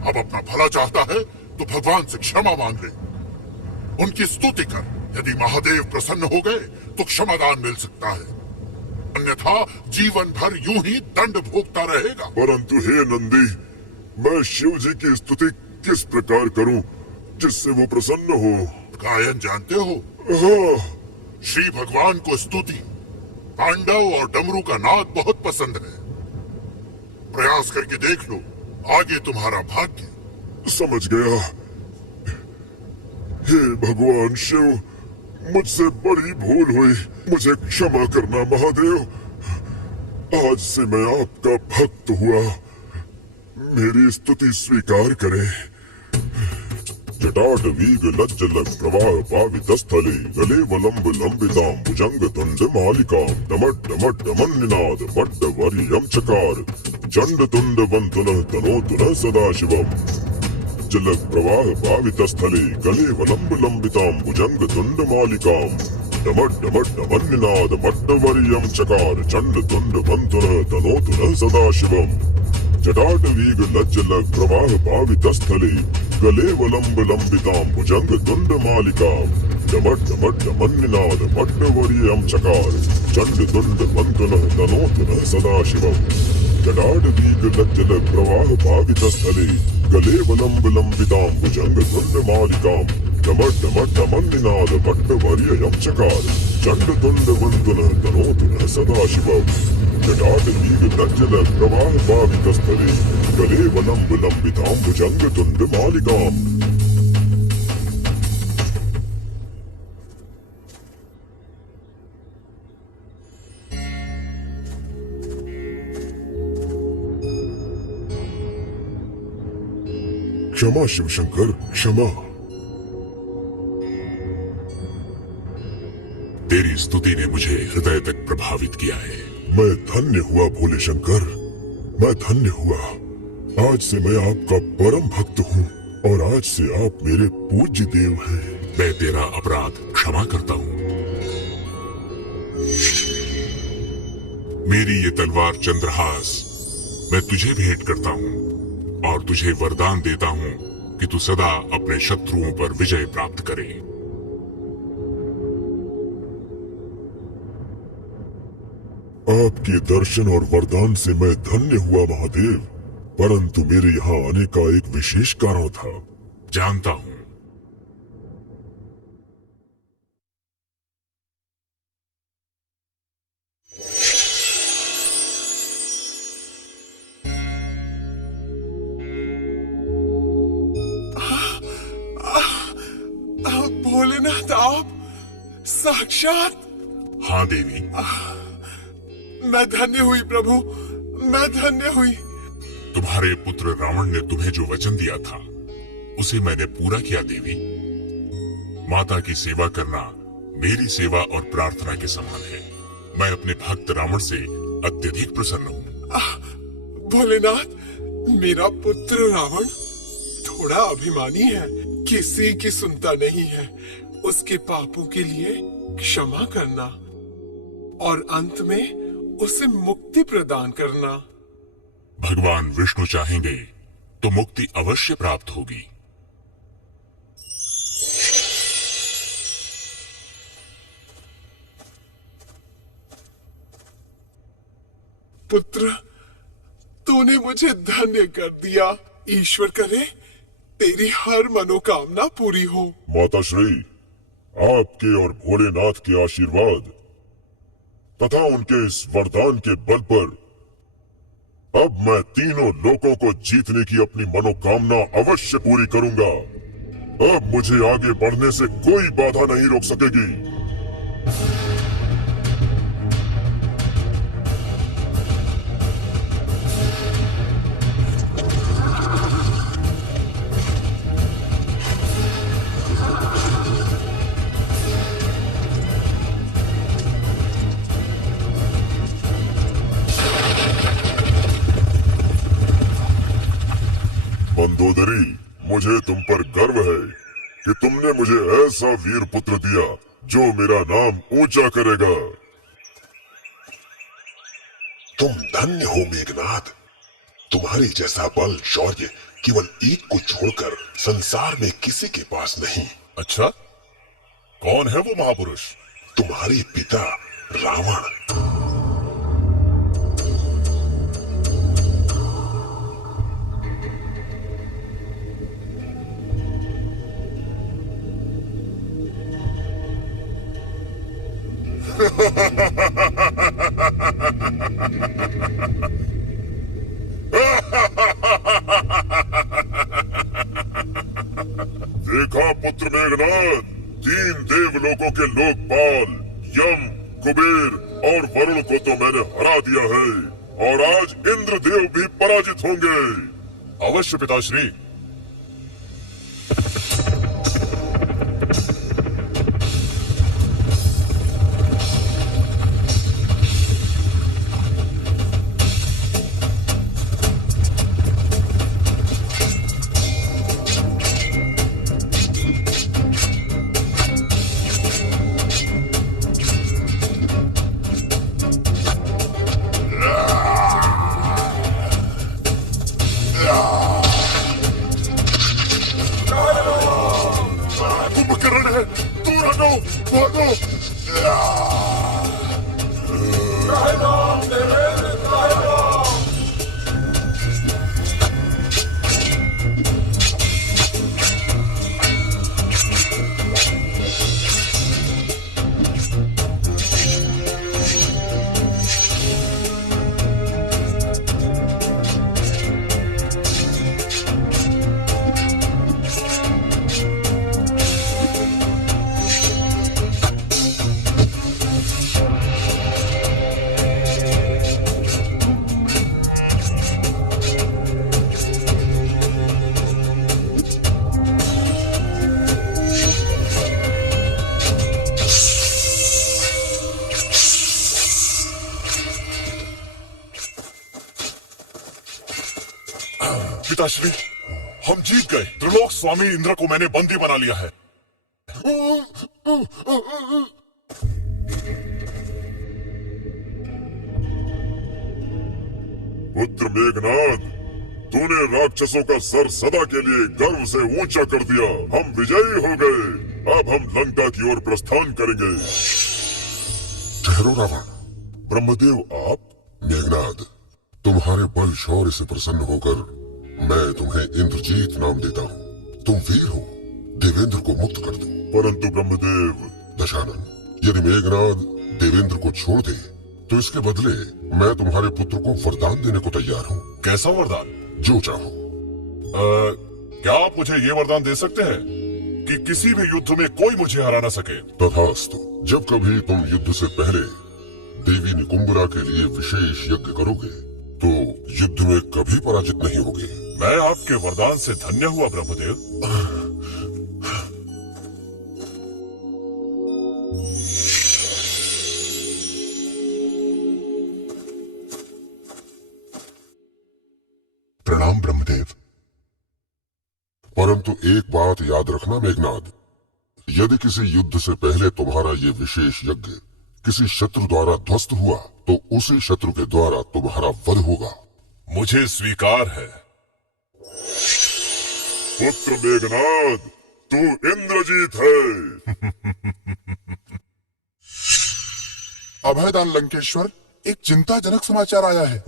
अब अपना भला चाहता है तो भगवान से क्षमा मांग ले, उनकी स्तुति कर। यदि महादेव प्रसन्न हो गए तो क्षमादान मिल सकता है, अन्यथा जीवन भर यूं ही दंड भोगता रहेगा। परंतु हे नंदी, मैं शिव जी की स्तुति किस प्रकार करूं जिससे वो प्रसन्न हो? गायन जानते हो? हाँ। श्री भगवान को स्तुति, तांडव और डमरू का नाद बहुत पसंद है। प्रयास करके देख लो, आगे तुम्हारा भाग्य। समझ गया। हे भगवान शिव, मुझसे बड़ी भूल हुई, मुझे क्षमा करना महादेव। आज से मैं आपका भक्त हुआ, मेरी स्तुति स्वीकार करें। जटाटवीग लज्जलक प्रवाह पावितस्थले गले वलंब लंबितां भुजंग तुंड मालिकां डमट डमट डमन्निनाद बड्ड वर्यं चकार चंड तुंड वंतुनः तनोतुनः सदा शिवम्। जलक प्रवाह पावितस्थले गले वलंब लंबितां भुजंग तुंड मालिकां डमट डमट डमन्निनाद बड्ड वर्यं चकार चंड तुंड वंतुनः तनोतुनः सदा शिवम्। जटाटवीग लज्जलक प्रवाह पावितस्थले गले वलंब लंबितां भुजंग तुंड मालिकां डमट डमट डमन्निनाद बड्ड वर्यं चकार चंड तुंड वंतुनः तनोतुनः सदा शिवम्। जटाटवीग लज्जलक प्रवाह पावितस्थले गले वलंब लंबितां भुजंग तुंड मालिकां डमट डमट डमन्निनाद बड्ड वर्यं चकार चंड तुंड वंतुनः तनोतुनः सदा शिवम्। जटाटवीग लज्जलक प्रवाह पावितस्थले गले वलंब लंबितां भुजंग तुंड मालिकां। क्षमा शिव शंकर, क्षमा। तेरी स्तुति ने मुझे हृदय तक प्रभावित किया है। मैं धन्य हुआ भोले शंकर, मैं धन्य हुआ। आज से मैं आपका परम भक्त हूँ और आज से आप मेरे पूज्य देव हैं। मैं तेरा अपराध क्षमा करता हूँ। मेरी ये तलवार चंद्रहास मैं तुझे भेंट करता हूँ और तुझे वरदान देता हूँ कि तू सदा अपने शत्रुओं पर विजय प्राप्त करे। आपके दर्शन और वरदान से मैं धन्य हुआ महादेव, परंतु मेरे यहाँ आने का एक विशेष कारण था। जानता हूँ। आप साक्षात। हाँ देवी, मैं धन्य हुई प्रभु, मैं धन्य हुई। तुम्हारे पुत्र रावण ने तुम्हें जो वचन दिया था उसे मैंने पूरा किया देवी। माता की सेवा करना मेरी सेवा और प्रार्थना के समान है। मैं अपने भक्त रावण से अत्यधिक प्रसन्न हूँ। भोलेनाथ, मेरा पुत्र रावण थोड़ा अभिमानी है, किसी की सुनता नहीं है। उसके पापों के लिए क्षमा करना और अंत में उसे मुक्ति प्रदान करना। भगवान विष्णु चाहेंगे तो मुक्ति अवश्य प्राप्त होगी। पुत्र, तूने मुझे धन्य कर दिया। ईश्वर करे तेरी हर मनोकामना पूरी हो। माता श्री, आपके और भोलेनाथ के आशीर्वाद तथा उनके इस वरदान के बल पर अब मैं तीनों लोकों को जीतने की अपनी मनोकामना अवश्य पूरी करूंगा। अब मुझे आगे बढ़ने से कोई बाधा नहीं रोक सकेगी। मंदोदरी, मुझे तुम पर गर्व है कि तुमने मुझे ऐसा वीर पुत्र दिया जो मेरा नाम ऊंचा करेगा। तुम धन्य हो मेघनाद। तुम्हारे जैसा बल शौर्य केवल एक को छोड़कर संसार में किसी के पास नहीं। अच्छा, कौन है वो महापुरुष? तुम्हारे पिता रावण। देखा पुत्र मेघनाद, 3 देवलोकों के लोकपाल यम, कुबेर और वरुण को तो मैंने हरा दिया है और आज इंद्रदेव भी पराजित होंगे। अवश्य पिताश्री। कुंभकर्ण है, दूर हटो, भागो। पिताश्री, हम जीत गए। त्रिलोक स्वामी इंद्र को मैंने बंदी बना लिया है। पुत्र मेघनाद, तूने राक्षसों का सर सदा के लिए गर्व से ऊंचा कर दिया। हम विजयी हो गए। अब हम लंका की ओर प्रस्थान करेंगे। ठहरो रावण। ब्रह्मदेव आप? मेघनाद, तुम्हारे बल शौर्य से प्रसन्न होकर मैं तुम्हें इंद्रजीत नाम देता हूँ। तुम वीर हो, देवेंद्र को मुक्त कर दो। परंतु ब्रह्मदेव। दशानन, यदि मेघनाद देवेंद्र को छोड़ दे तो इसके बदले मैं तुम्हारे पुत्र को वरदान देने को तैयार हूँ। कैसा वरदान? जो चाहो। क्या आप मुझे ये वरदान दे सकते हैं कि किसी भी युद्ध में कोई मुझे हरा न सके। तथास्तु। जब कभी तुम युद्ध से पहले देवी निकुंभला के लिए विशेष यज्ञ करोगे तो युद्ध में कभी पराजित नहीं होगे। मैं आपके वरदान से धन्य हुआ ब्रह्मदेव। प्रणाम ब्रह्मदेव। परंतु एक बात याद रखना मेघनाद, यदि किसी युद्ध से पहले तुम्हारा ये विशेष यज्ञ किसी शत्रु द्वारा ध्वस्त हुआ तो उसी शत्रु के द्वारा तुम्हारा वध होगा। मुझे स्वीकार है। पुत्र मेघनाद, तू इंद्रजीत है। अभयदान लंकेश्वर, एक चिंताजनक समाचार आया है।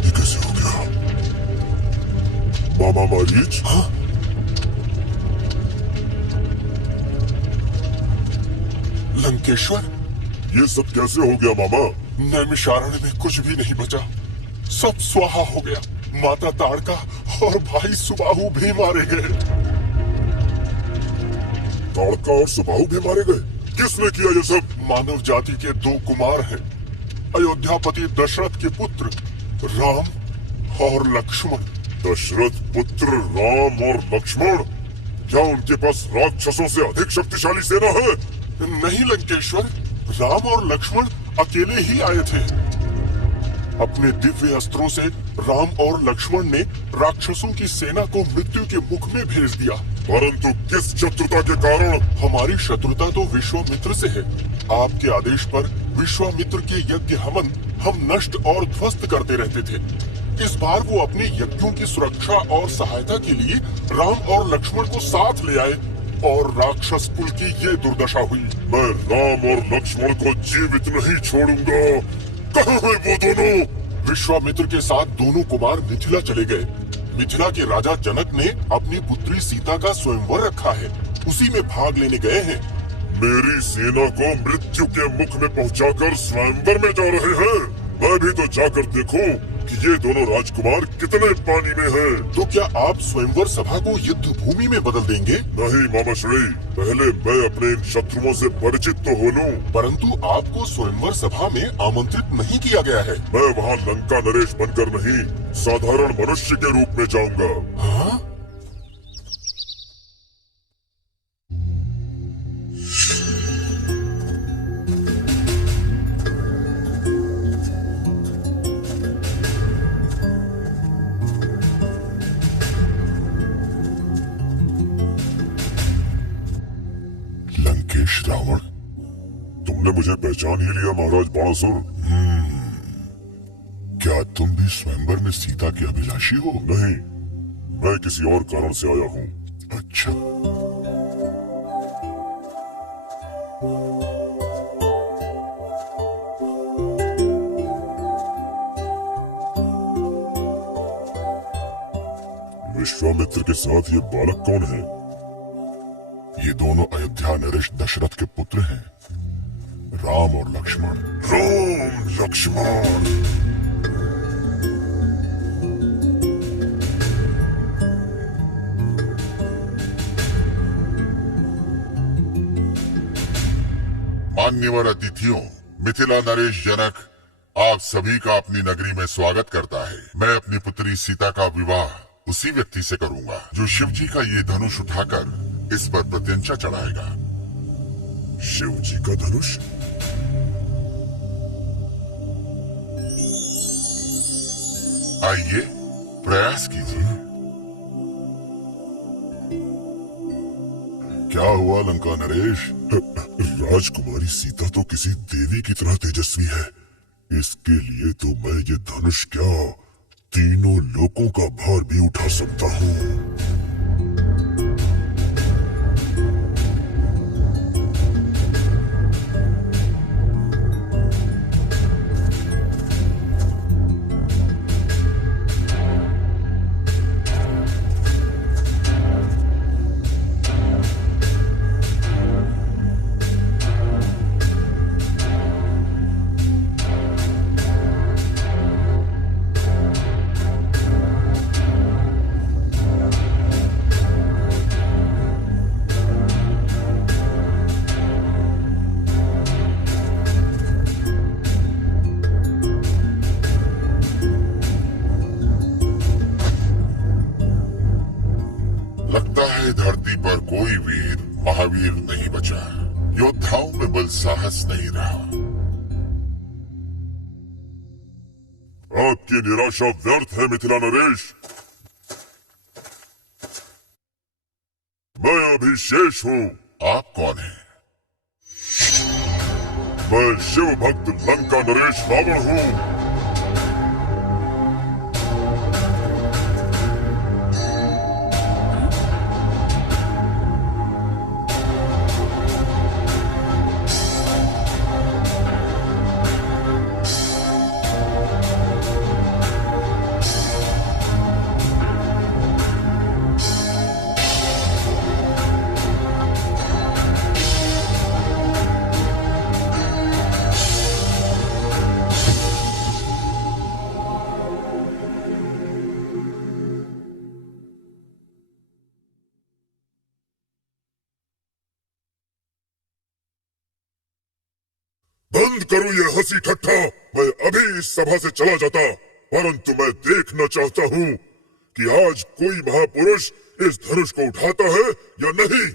ये कैसे हो गया? मामा मारीच? हाँ? लंकेश्वर, ये सब कैसे हो गया मामा? नैमिषारण्य में कुछ भी नहीं बचा। सब स्वाहा हो गया। माता ताड़का और भाई सुबाहु भी मारे गए। ताड़का और सुबाहु भी मारे गए? किसने किया ये सब? मानव जाति के 2 कुमार हैं, अयोध्यापति दशरथ के पुत्र राम और लक्ष्मण। दशरथ पुत्र राम और लक्ष्मण? क्या उनके पास राक्षसों से अधिक शक्तिशाली सेना है? नहीं लंकेश्वर, राम और लक्ष्मण अकेले ही आए थे। अपने दिव्य अस्त्रों से राम और लक्ष्मण ने राक्षसों की सेना को मृत्यु के मुख में भेज दिया। परंतु किस शत्रुता के कारण? हमारी शत्रुता तो विश्वामित्र से है। आपके आदेश पर विश्वामित्र के यज्ञ हवन हम नष्ट और ध्वस्त करते रहते थे। इस बार वो अपने यज्ञों की सुरक्षा और सहायता के लिए राम और लक्ष्मण को साथ ले आए और राक्षस कुल की ये दुर्दशा हुई। मैं राम और लक्ष्मण को जीवित नहीं छोड़ूंगा। कहाँ हैं वो दोनों? विश्वामित्र के साथ दोनों कुमार मिथिला चले गए। मिथिला के राजा जनक ने अपनी पुत्री सीता का स्वयंवर रखा है, उसी में भाग लेने गए हैं। मेरी सेना को मृत्यु के मुख में पहुंचाकर स्वयंवर में जा रहे हैं। मैं भी तो जाकर देखूं कि ये दोनों राजकुमार कितने पानी में हैं। तो क्या आप स्वयंवर सभा को युद्ध भूमि में बदल देंगे? नहीं मामा श्री, पहले मैं अपने इन शत्रुओं से परिचित तो हो लूं। परंतु आपको स्वयंवर सभा में आमंत्रित नहीं किया गया है। मैं वहाँ लंका नरेश बनकर नहीं, साधारण मनुष्य के रूप में जाऊंगा। हाँ? लंकेश रावण, तुमने मुझे पहचान ही लिया महाराज बाणासुर। क्या तुम भी स्वयंवर में सीता के अभिलाषी हो? नहीं, मैं किसी और कारण से आया हूँ। अच्छा। विश्वामित्र के साथ ये बालक कौन है? ये दोनों अयोध्या नरेश दशरथ के पुत्र हैं, राम और लक्ष्मण। राम लक्ष्मण। मान्यवर अतिथियों, मिथिला नरेश जनक आप सभी का अपनी नगरी में स्वागत करता है। मैं अपनी पुत्री सीता का विवाह उसी व्यक्ति से करूंगा जो शिव जी का ये धनुष उठाकर इस पर प्रत्यंचा चढ़ाएगा। शिव जी का धनुष? आइए प्रयास कीजिए। क्या हुआ लंका नरेश? राजकुमारी सीता तो किसी देवी की तरह तेजस्वी है। इसके लिए तो मैं ये धनुष क्या, तीनों लोकों का भार भी उठा सकता हूँ। धरती पर कोई वीर महावीर नहीं बचा, योद्धाओं में बल साहस नहीं रहा। आपकी निराशा व्यर्थ है मिथिला नरेश। मैं अभी शेष हूं। आप कौन हैं? मैं शिव भक्त लंका नरेश रावण हूं। बंद करो ये हंसी ठट्ठा। मैं अभी इस सभा से चला जाता, परंतु मैं देखना चाहता हूं कि आज कोई महापुरुष इस धनुष को उठाता है या नहीं।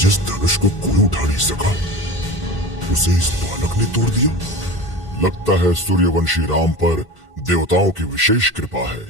जिस धनुष को कोई उठा नहीं सका, उसे इस बालक ने तोड़ दिया। लगता है सूर्यवंशी राम पर देवताओं की विशेष कृपा है।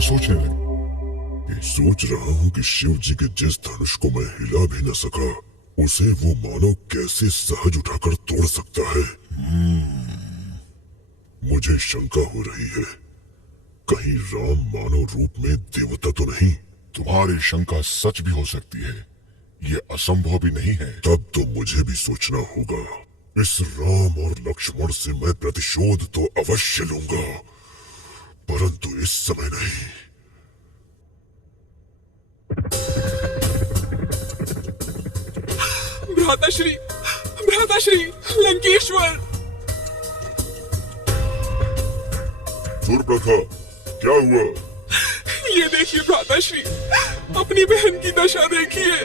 सोचने लगे। सोच रहा हूं कि शिव जी के जिस धनुष को मैं हिला भी न सका, उसे वो मानव कैसे सहज उठाकर तोड़ सकता है। मुझे शंका हो रही है, कहीं राम मानव रूप में देवता तो नहीं। तुम्हारी शंका सच भी हो सकती है, ये असंभव भी नहीं है। तब तो मुझे भी सोचना होगा। इस राम और लक्ष्मण से मैं प्रतिशोध तो अवश्य लूंगा, परंतु इस समय नहीं। भ्राताश्री लंकेश्वर। सूर्पनखा, क्या हुआ? ये देखिए भ्राताश्री, अपनी बहन की दशा देखिए।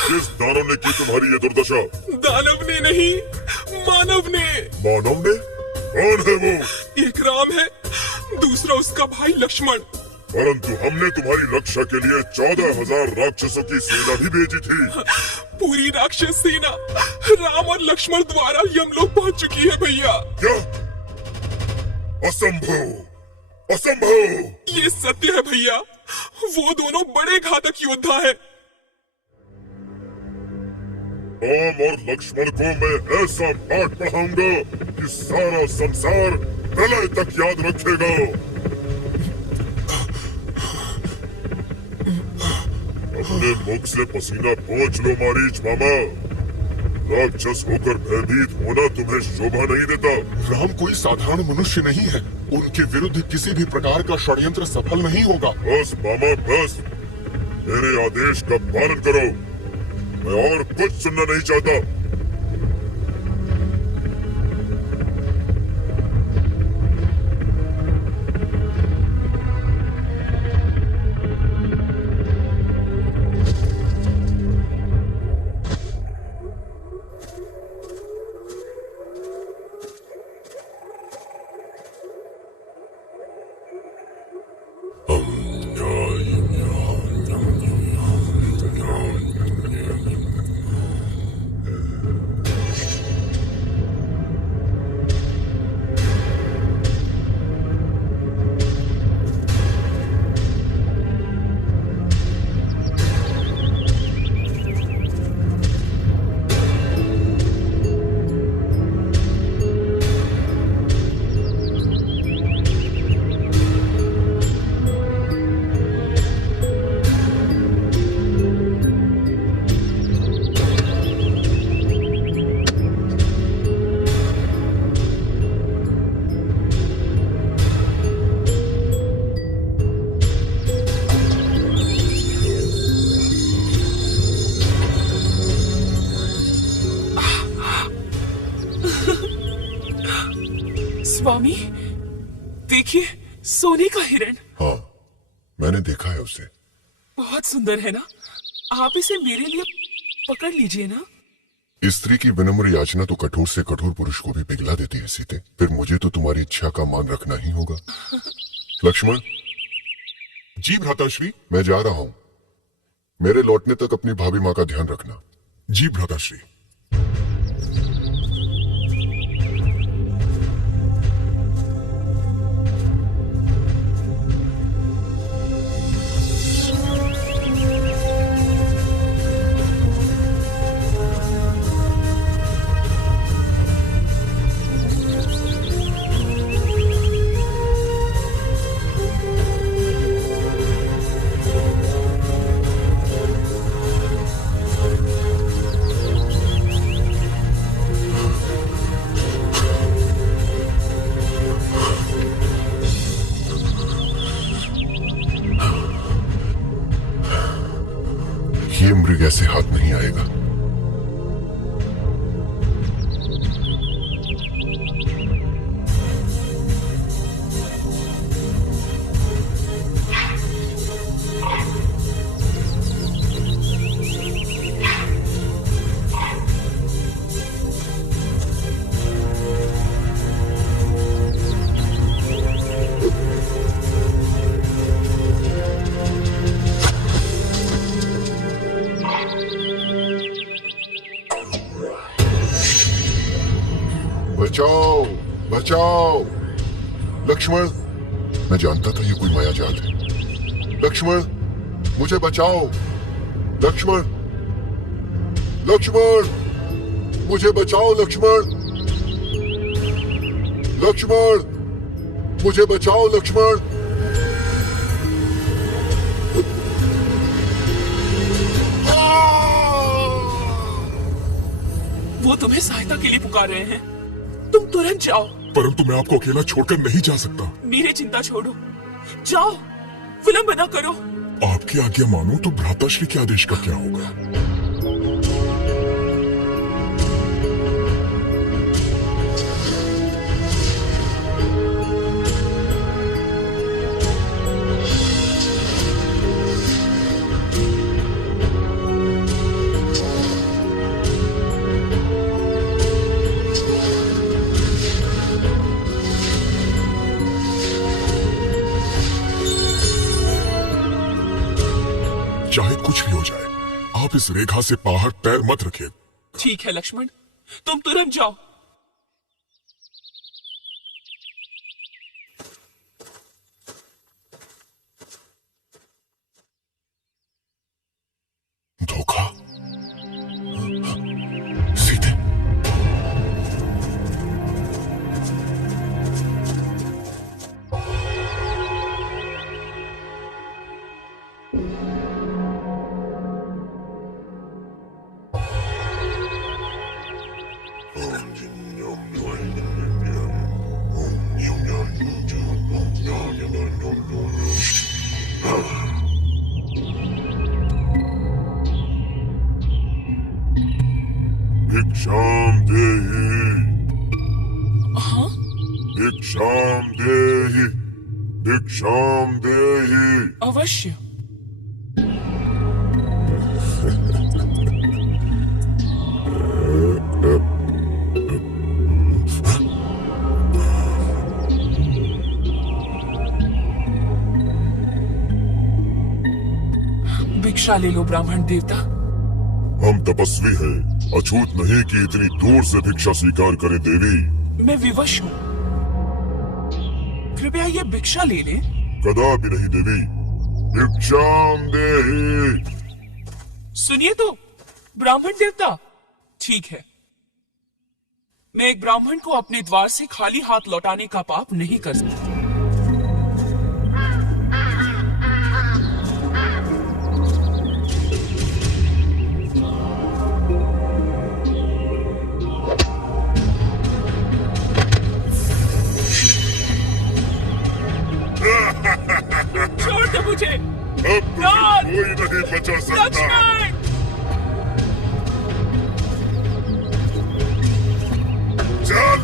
किस दानव ने की तुम्हारी ये दुर्दशा? दानव ने नहीं, मानव ने। मानव ने? कौन है वो? एक राम है, दूसरा उसका भाई लक्ष्मण। परंतु हमने तुम्हारी रक्षा के लिए 14,000 राक्षसों की सेना भी भेजी थी। पूरी राक्षस सेना राम और लक्ष्मण द्वारा यमलोक पहुंच चुकी है भैया। क्या? असंभव, असंभव। ये सत्य है भैया, वो दोनों बड़े घातक योद्धा हैं। राम और लक्ष्मण को मैं ऐसा पाठ पढ़ाऊंगा कि सारा संसार प्रलय तक याद रखेगा। अपने मुख से पसीना पोंछ लो मारीच मामा। राक्षस होकर भयभीत होना तुम्हें शोभा नहीं देता। राम कोई साधारण मनुष्य नहीं है, उनके विरुद्ध किसी भी प्रकार का षड्यंत्र सफल नहीं होगा। बस मामा बस, मेरे आदेश का पालन करो। मैं और कुछ सुनना नहीं चाहता। स्वामी, देखिए सोने का हिरण। हाँ, मैंने देखा है उसे। बहुत सुंदर है ना? आप इसे मेरे लिए पकड़ लीजिए ना। स्त्री की विनम्र याचना तो कठोर से कठोर पुरुष को भी पिघला देती है सीते। फिर मुझे तो तुम्हारी इच्छा का मान रखना ही होगा। लक्ष्मण, जी भ्राताश्री। मैं जा रहा हूं। मेरे लौटने तक अपनी भाभी माँ का ध्यान रखना। जी भ्राताश्री। ये मृग ऐसे हाथ नहीं आएगा। बचाओ, बचाओ। लक्ष्मण, मैं जानता था ये कोई माया जाल है। लक्ष्मण, मुझे बचाओ। लक्ष्मण, लक्ष्मण, मुझे बचाओ। लक्ष्मण, लक्ष्मण, मुझे बचाओ। लक्ष्मण। वो तुम्हें सहायता के लिए पुकार रहे हैं। तुम तुरंत जाओ। परंतु मैं आपको अकेला छोड़कर नहीं जा सकता। मेरी चिंता छोड़ो, जाओ, विलंब न करो। आपकी आज्ञा मानो तो भ्राताश्री के आदेश का क्या होगा? चाहे कुछ भी हो जाए, आप इस रेखा से बाहर पैर मत रखिए। ठीक है लक्ष्मण, तुम तुरंत जाओ। धोखा? सीते? भिक्षाम देहि। हाँ? भिक्षाम देहि। भिक्षाम देहि। अवश्य। भिक्षा ले लो ब्राह्मण देवता। हम तपस्वी हैं, अछूत नहीं कि इतनी दूर से भिक्षा स्वीकार करें देवी। मैं विवश हूँ, कृपया ये भिक्षा ले ले। कदापि नहीं देवी। भिक्षाम देहि। सुनिए तो ब्राह्मण देवता। ठीक है, मैं एक ब्राह्मण को अपने द्वार से खाली हाथ लौटाने का पाप नहीं कर सकता। छोड़ दो मुझे। अब कोई नहीं बचा सकता। लक्ष्मण! चल।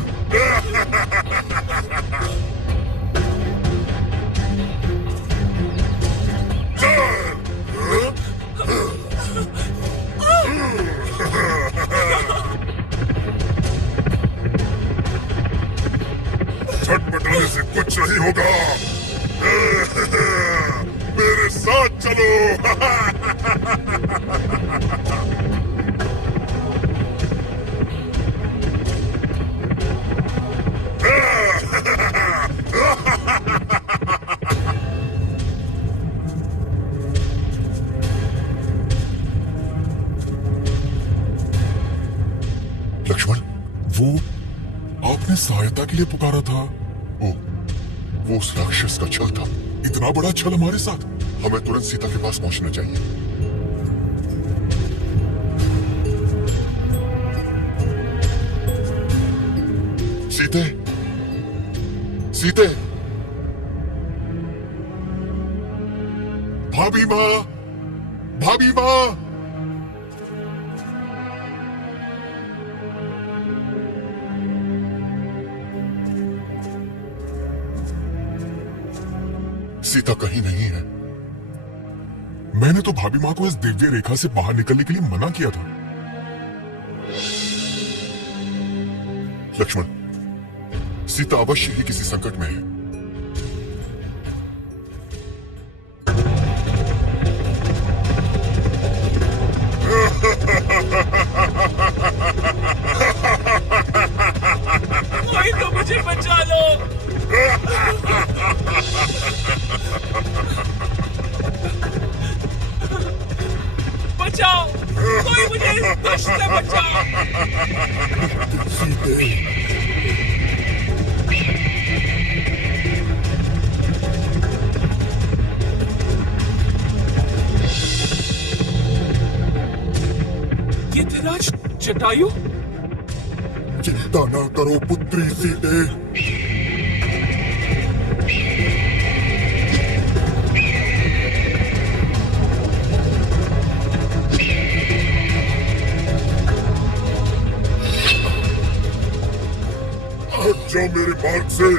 होगा। मेरे साथ चलो। लक्ष्मण, वो आपने सहायता के लिए पुकारा था। वो उस राक्षस का छल था। इतना बड़ा छल हमारे साथ। हमें तुरंत सीता के पास पहुंचना चाहिए। सीते, सीते, भाभी माँ, भाभी माँ। सीता कहीं नहीं है। मैंने तो भाभी माँ को इस दिव्य रेखा से बाहर निकलने के लिए मना किया था। लक्ष्मण, सीता अवश्य ही किसी संकट में है। कोई तो मुझे बचा लो। बचाओ, कोई मुझे इस दुष्ट से बचाओ। सीते, ये तेरा जटायु? चिंता ना करो पुत्री सीते। हट जाओ मेरे मार्ग से।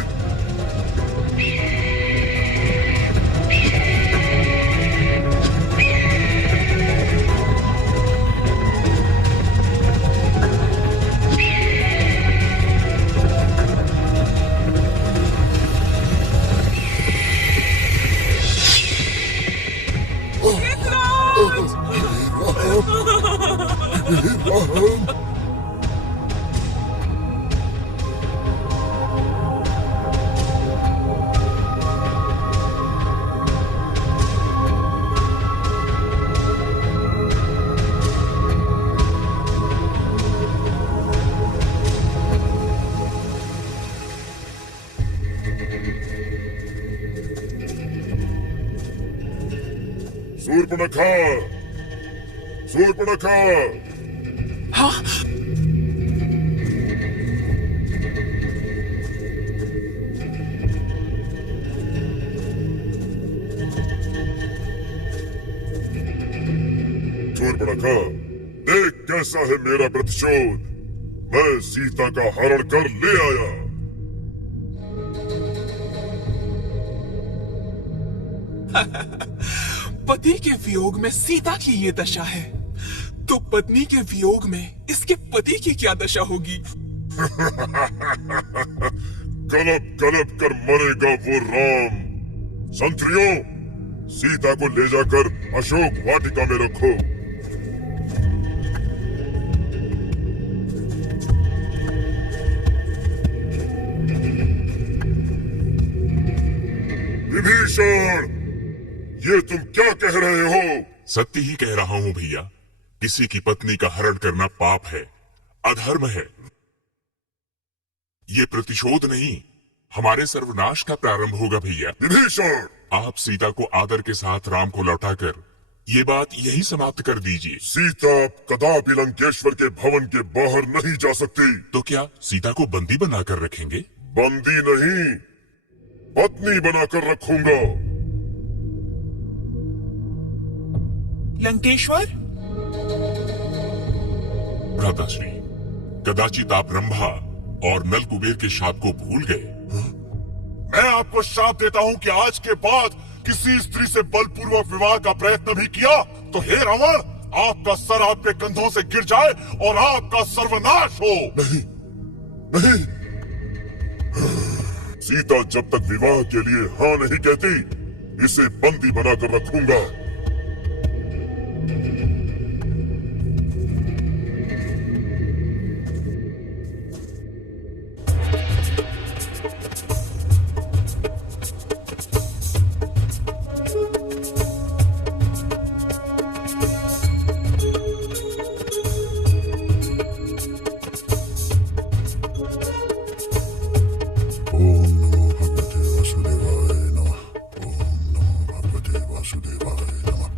सूर्पणखा, सूर्पणखा। हाँ? सूर्पणखा, देख कैसा है मेरा प्रतिशोध। मैं सीता का हरण कर ले आया। पति के वियोग में सीता की ये दशा है, तो पत्नी के वियोग में इसके पति की क्या दशा होगी? गलब गलब कर मरेगा वो राम। संतरियों, सीता को ले जाकर अशोक वाटिका में रखो। विभीषण, ये तुम क्या कह रहे हो? सत्य ही कह रहा हूँ भैया। किसी की पत्नी का हरण करना पाप है, अधर्म है। ये प्रतिशोध नहीं, हमारे सर्वनाश का प्रारंभ होगा भैया। विभीषण, आप सीता को आदर के साथ राम को लौटाकर ये बात यही समाप्त कर दीजिए। सीता कदापि लंकेश्वर के भवन के बाहर नहीं जा सकती। तो क्या सीता को बंदी बनाकर रखेंगे? बंदी नहीं, पत्नी बनाकर रखूंगा। लंकेश्वर? भ्राताश्री, कदाचित आप रंभा और नल कुबेर के शाप को भूल गए। मैं आपको श्राप देता हूं कि आज के बाद किसी स्त्री से बलपूर्वक विवाह का प्रयत्न भी किया तो हे रावण, आपका सर आपके कंधों से गिर जाए और आपका सर्वनाश हो। नहीं, नहीं, सीता जब तक विवाह के लिए हाँ नहीं कहती, इसे बंदी बनाकर रखूंगा। ओम नमो भगवते वासुदेवाय नमः। ओम नमो भगवते वासुदेवाय नमः।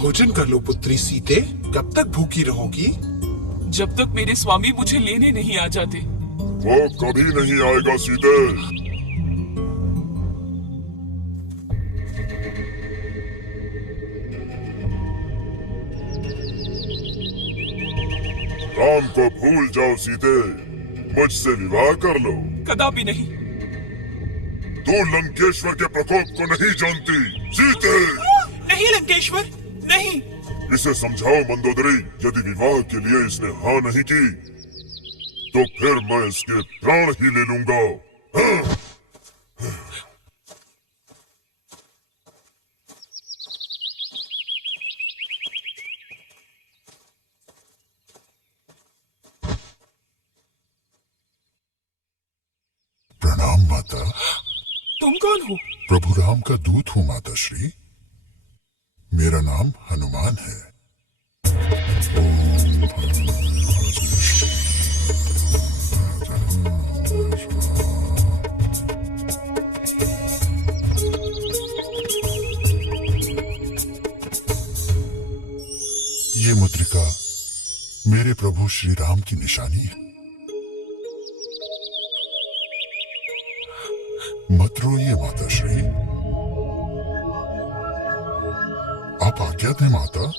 भोजन कर लो पुत्री सीते, कब तक भूखी रहोगी? जब तक मेरे स्वामी मुझे लेने नहीं आ जाते। वो कभी नहीं आएगा सीते। राम को भूल जाओ सीते, मुझसे विवाह कर लो। कदापि नहीं। तू लंकेश्वर के प्रकोप को नहीं जानती सीते। नहीं लंकेश्वर, नहीं। इसे समझाओ मंदोदरी, यदि विवाह के लिए इसने हाँ नहीं की तो फिर मैं इसके प्राण ही ले लूंगा। हाँ। प्रणाम माता। तुम कौन हो? प्रभु राम का दूत हूँ माता श्री। मेरा नाम हनुमान है। ये मुद्रिका मेरे प्रभु श्री राम की निशानी है। मत रोइए माता श्री। आप आज्ञा दें माता,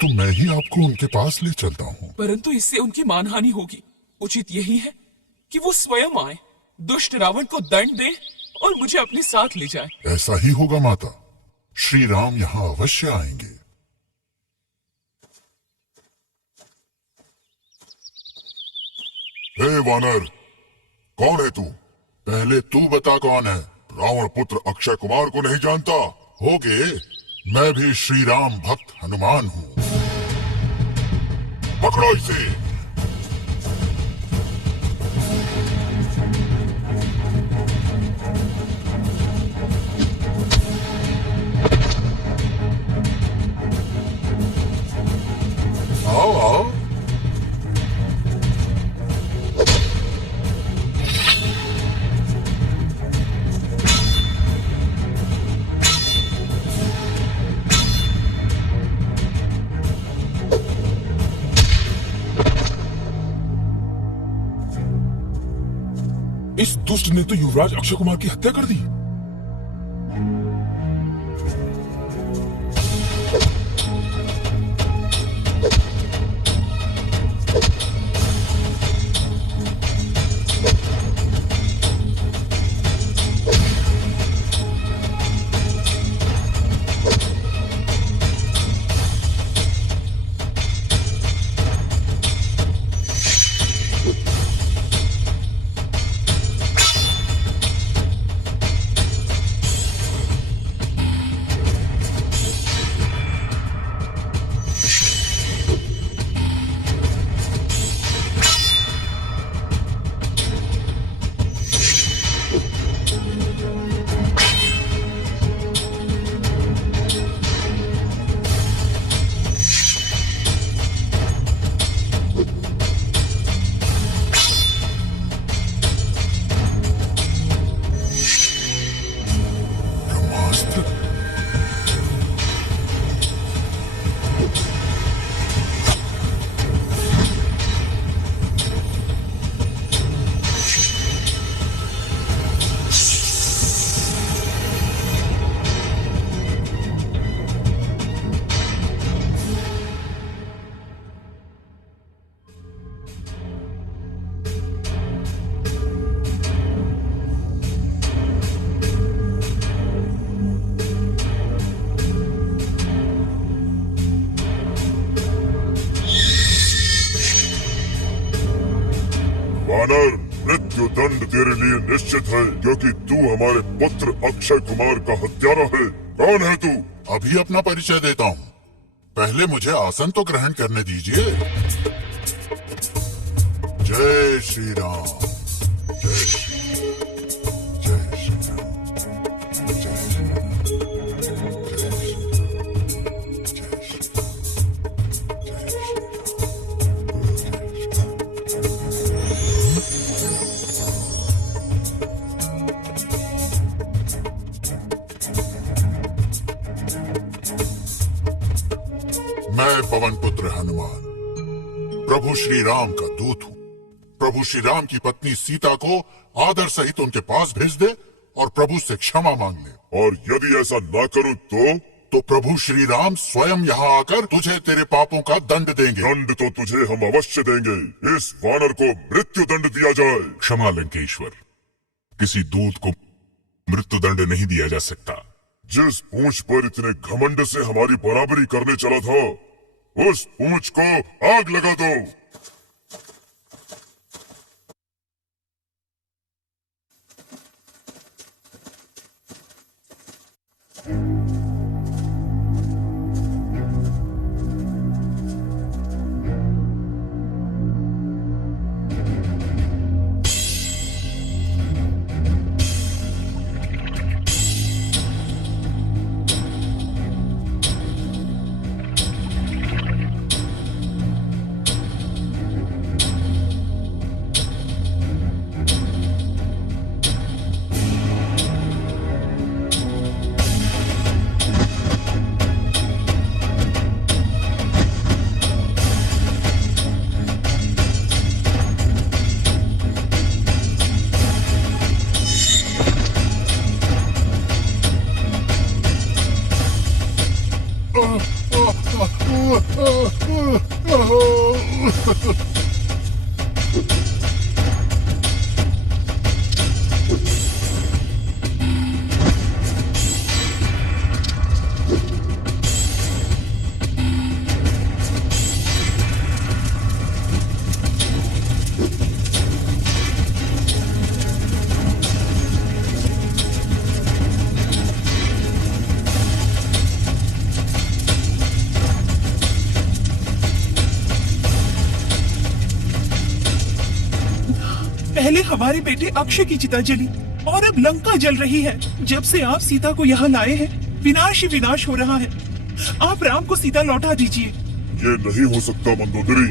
तो मैं ही आपको उनके पास ले चलता हूँ। परंतु इससे उनकी मानहानि होगी। उचित यही है कि वो स्वयं आए, दुष्ट रावण को दंड दे और मुझे अपने साथ ले जाए। ऐसा ही होगा माता। श्री राम यहाँ अवश्य आएंगे। हे वानर, कौन है तू? पहले तू बता कौन है। रावण पुत्र अक्षय कुमार को नहीं जानता होगे? मैं भी श्री राम भक्त हनुमान हूँ। पकड़ो इसे। आओ आओ। इस दुष्ट ने तो युवराज अक्षय कुमार की हत्या कर दी। वानर, मृत्यु दंड तेरे लिए निश्चित है, क्योंकि तू हमारे पुत्र अक्षय कुमार का हत्यारा है। कौन है तू? अभी अपना परिचय देता हूँ, पहले मुझे आसन तो ग्रहण करने दीजिए। जय श्री राम, जय श्री राम, जय श्री राम, जय श्री राम, जय श्री राम, जय श्री राम, जय मैं पवन पुत्र हनुमान प्रभु श्री राम का दूत हूँ। प्रभु श्री राम की पत्नी सीता को आदर सहित उनके पास भेज दे और प्रभु से क्षमा मांग ले। और यदि ऐसा ना करूं तो प्रभु श्री राम स्वयं यहाँ आकर तुझे तेरे पापों का दंड देंगे। दंड तो तुझे हम अवश्य देंगे। इस वानर को मृत्यु दंड दिया जाए। क्षमा लंकेश्वर, किसी दूत को मृत्यु दंड नहीं दिया जा सकता। जिस पूंछ पर इतने घमंड से हमारी बराबरी करने चला था, उस पूंछ को आग लगा दो। पहले हमारे बेटे अक्षय की चिता जली और अब लंका जल रही है। जब से आप सीता को यहाँ लाए हैं, विनाश ही विनाश हो रहा है। आप राम को सीता लौटा दीजिए। ये नहीं हो सकता मंदोदरी।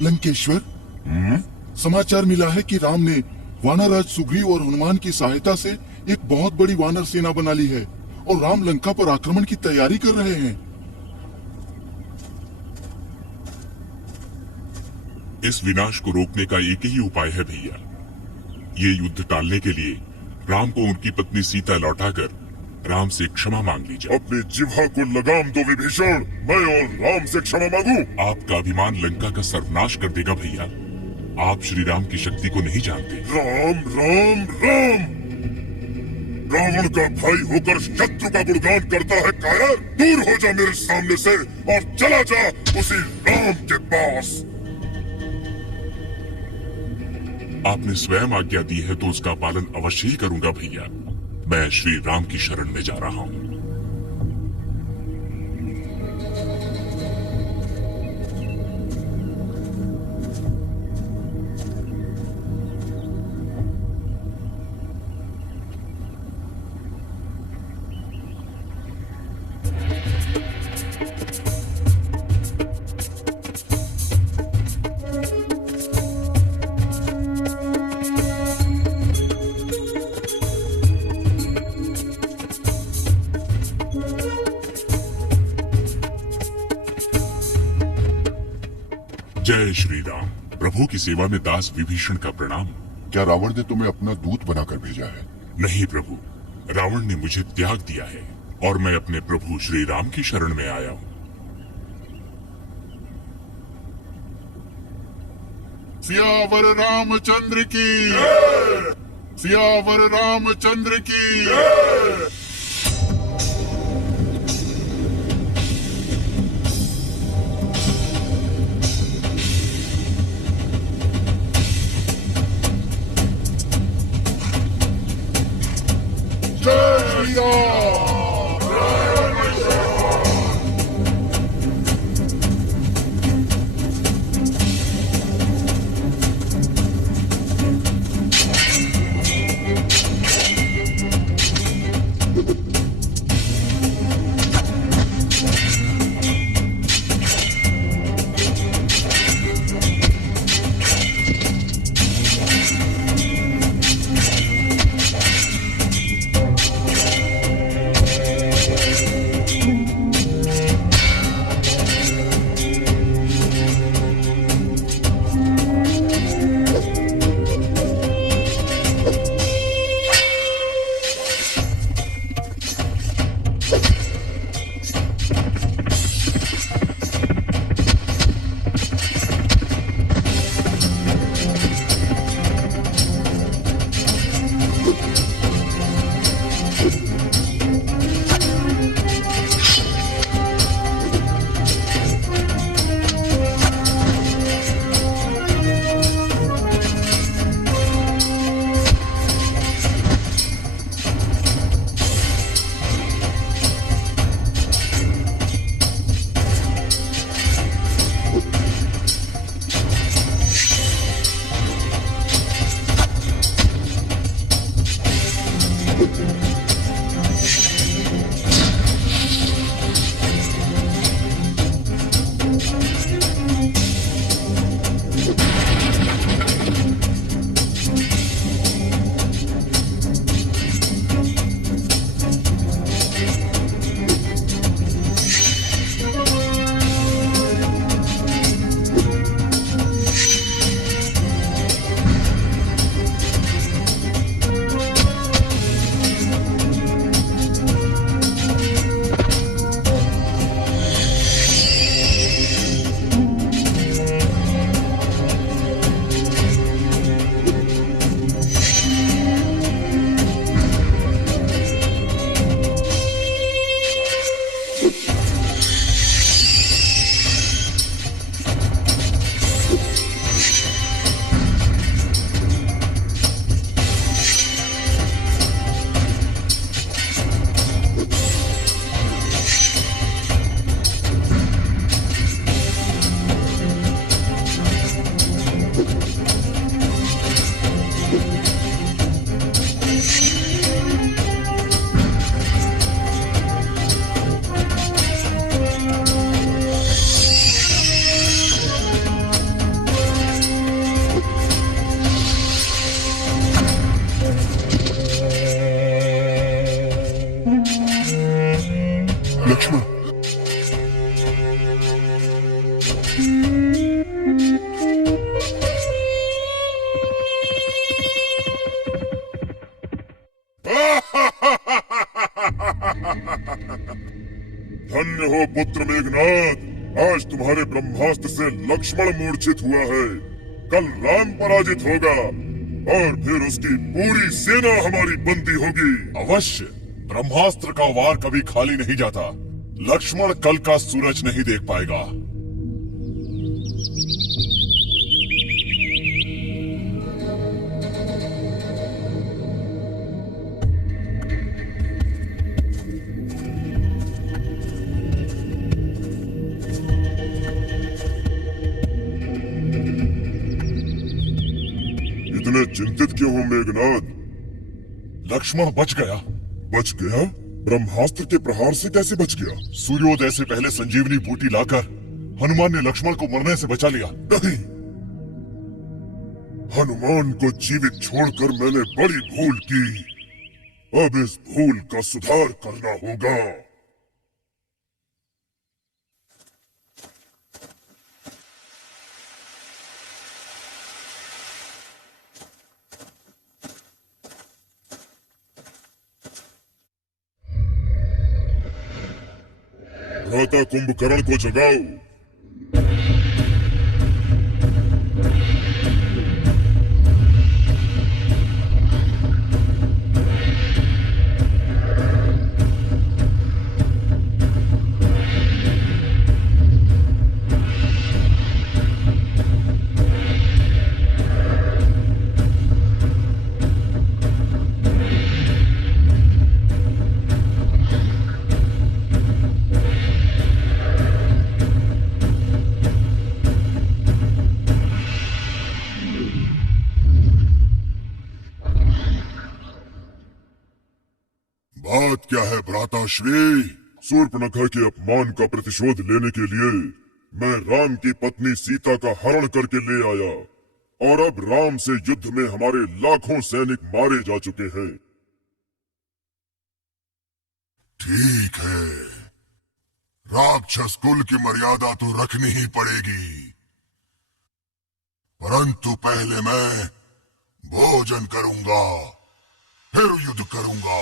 लंकेश्वर, समाचार मिला है कि राम ने वानरराज सुग्रीव और हनुमान की सहायता से एक बहुत बड़ी वानर सेना बना ली है और राम लंका पर आक्रमण की तैयारी कर रहे हैं। इस विनाश को रोकने का एक ही उपाय है भैया। ये युद्ध टालने के लिए राम को उनकी पत्नी सीता लौटाकर राम से क्षमा मांग ली जाए। अपनी जिह्वा को लगाम दो विभीषण। मैं और राम से क्षमा मांगू? आपका अभिमान लंका का सर्वनाश कर देगा भैया। आप श्री राम की शक्ति को नहीं जानते। राम राम राम, रावण का भाई होकर शत्रु का गुणगान करता है कायर। दूर हो जा मेरे सामने से और चला जा उसी राम के पास। आपने स्वयं आज्ञा दी है तो उसका पालन अवश्य ही करूंगा भैया। मैं श्री राम की शरण में जा रहा हूँ। जय श्री राम। प्रभु की सेवा में दास विभीषण का प्रणाम। क्या रावण ने तुम्हें अपना दूत बनाकर भेजा है? नहीं प्रभु, रावण ने मुझे त्याग दिया है और मैं अपने प्रभु श्री राम की शरण में आया हूँ। सियावर रामचंद्र की। सियावर रामचंद्र की। जय श्री राम। लक्ष्मण, धन्य हो पुत्र मेघनाद, आज तुम्हारे ब्रह्मास्त्र से लक्ष्मण मूर्छित हुआ है। कल राम पराजित होगा और फिर उसकी पूरी सेना हमारी बंदी होगी। अवश्य, ब्रह्मास्त्र का वार कभी खाली नहीं जाता। लक्ष्मण कल का सूरज नहीं देख पाएगा। इतने चिंतित क्यों हो मेघनाद? लक्ष्मण बच गया। बच गया? ब्रह्मास्त्र के प्रहार से कैसे बच गया? सूर्योदय से पहले संजीवनी बूटी लाकर हनुमान ने लक्ष्मण को मरने से बचा लिया। नहीं, हनुमान को जीवित छोड़कर मैंने बड़ी भूल की। अब इस भूल का सुधार करना होगा। भ्राता कुंभकर्ण को जगाओ। बात क्या है भ्राताश्री? शूर्पणखा के अपमान का प्रतिशोध लेने के लिए मैं राम की पत्नी सीता का हरण करके ले आया और अब राम से युद्ध में हमारे लाखों सैनिक मारे जा चुके हैं। ठीक है, राक्षस कुल की मर्यादा तो रखनी ही पड़ेगी, परंतु पहले मैं भोजन करूंगा, फिर युद्ध करूंगा।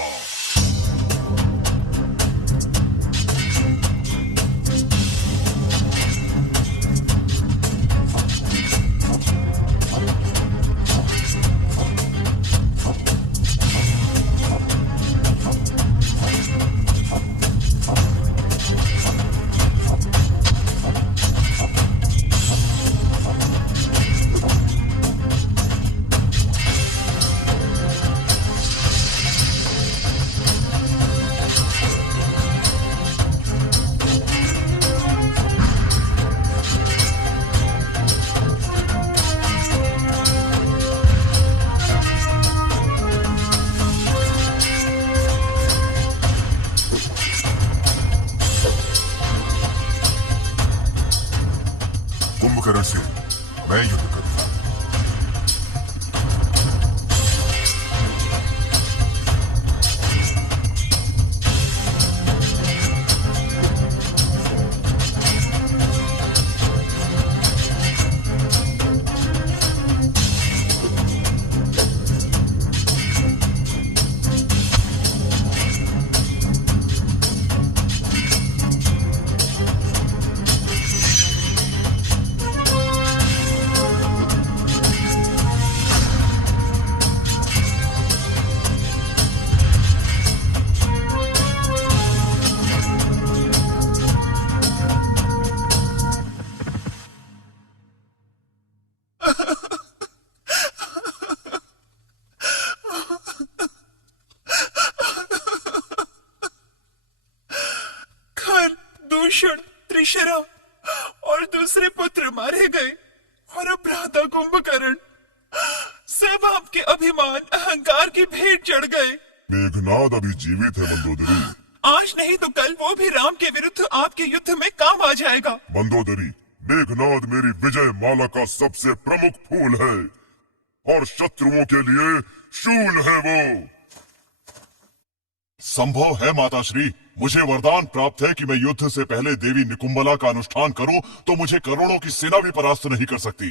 कुंभकर्ण से मैं युद्ध करूंगा। दूषण, त्रिशरा और दूसरे पुत्र मारे गए और अब भ्राता कुंभकर्ण सब आपके अभिमान अहंकार की भेंट चढ़ गए। मेघनाद अभी जीवित है मंदोदरी। आज नहीं तो कल वो भी राम के विरुद्ध आपके युद्ध में काम आ जाएगा। मंदोदरी, मेघनाद मेरी विजय माला का सबसे प्रमुख फूल है और शत्रुओं के लिए शूल है वो। संभव है माताश्री, मुझे वरदान प्राप्त है कि मैं युद्ध से पहले देवी निकुंबला का अनुष्ठान करूं तो मुझे करोड़ों की सेना भी परास्त नहीं कर सकती।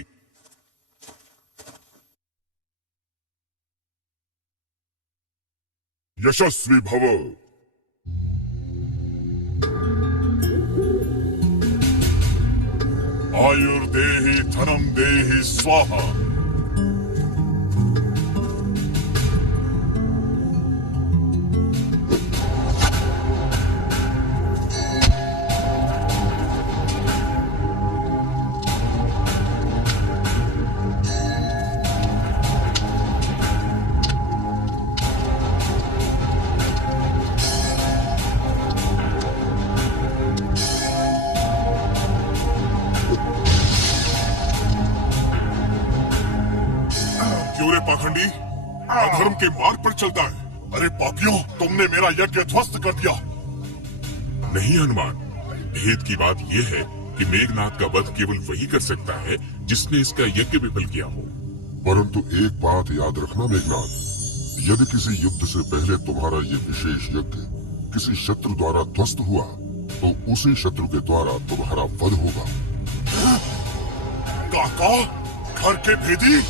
यशस्वी भव। आयुर्देहि धनम देहि स्वाहा। पाखंडी अधर्म के मार्ग पर चलता है। अरे पापियों, तुमने मेरा यज्ञ ध्वस्त कर दिया। नहीं हनुमान, भेद की बात यह है कि मेघनाद का वध केवल वही कर सकता है जिसने इसका यज्ञ विफल किया हो। परंतु एक बात याद रखना मेघनाद, यदि किसी युद्ध से पहले तुम्हारा ये विशेष यज्ञ किसी शत्रु द्वारा ध्वस्त हुआ तो उसी शत्रु के द्वारा तुम्हारा वध होगा। काका, घर के भेदी।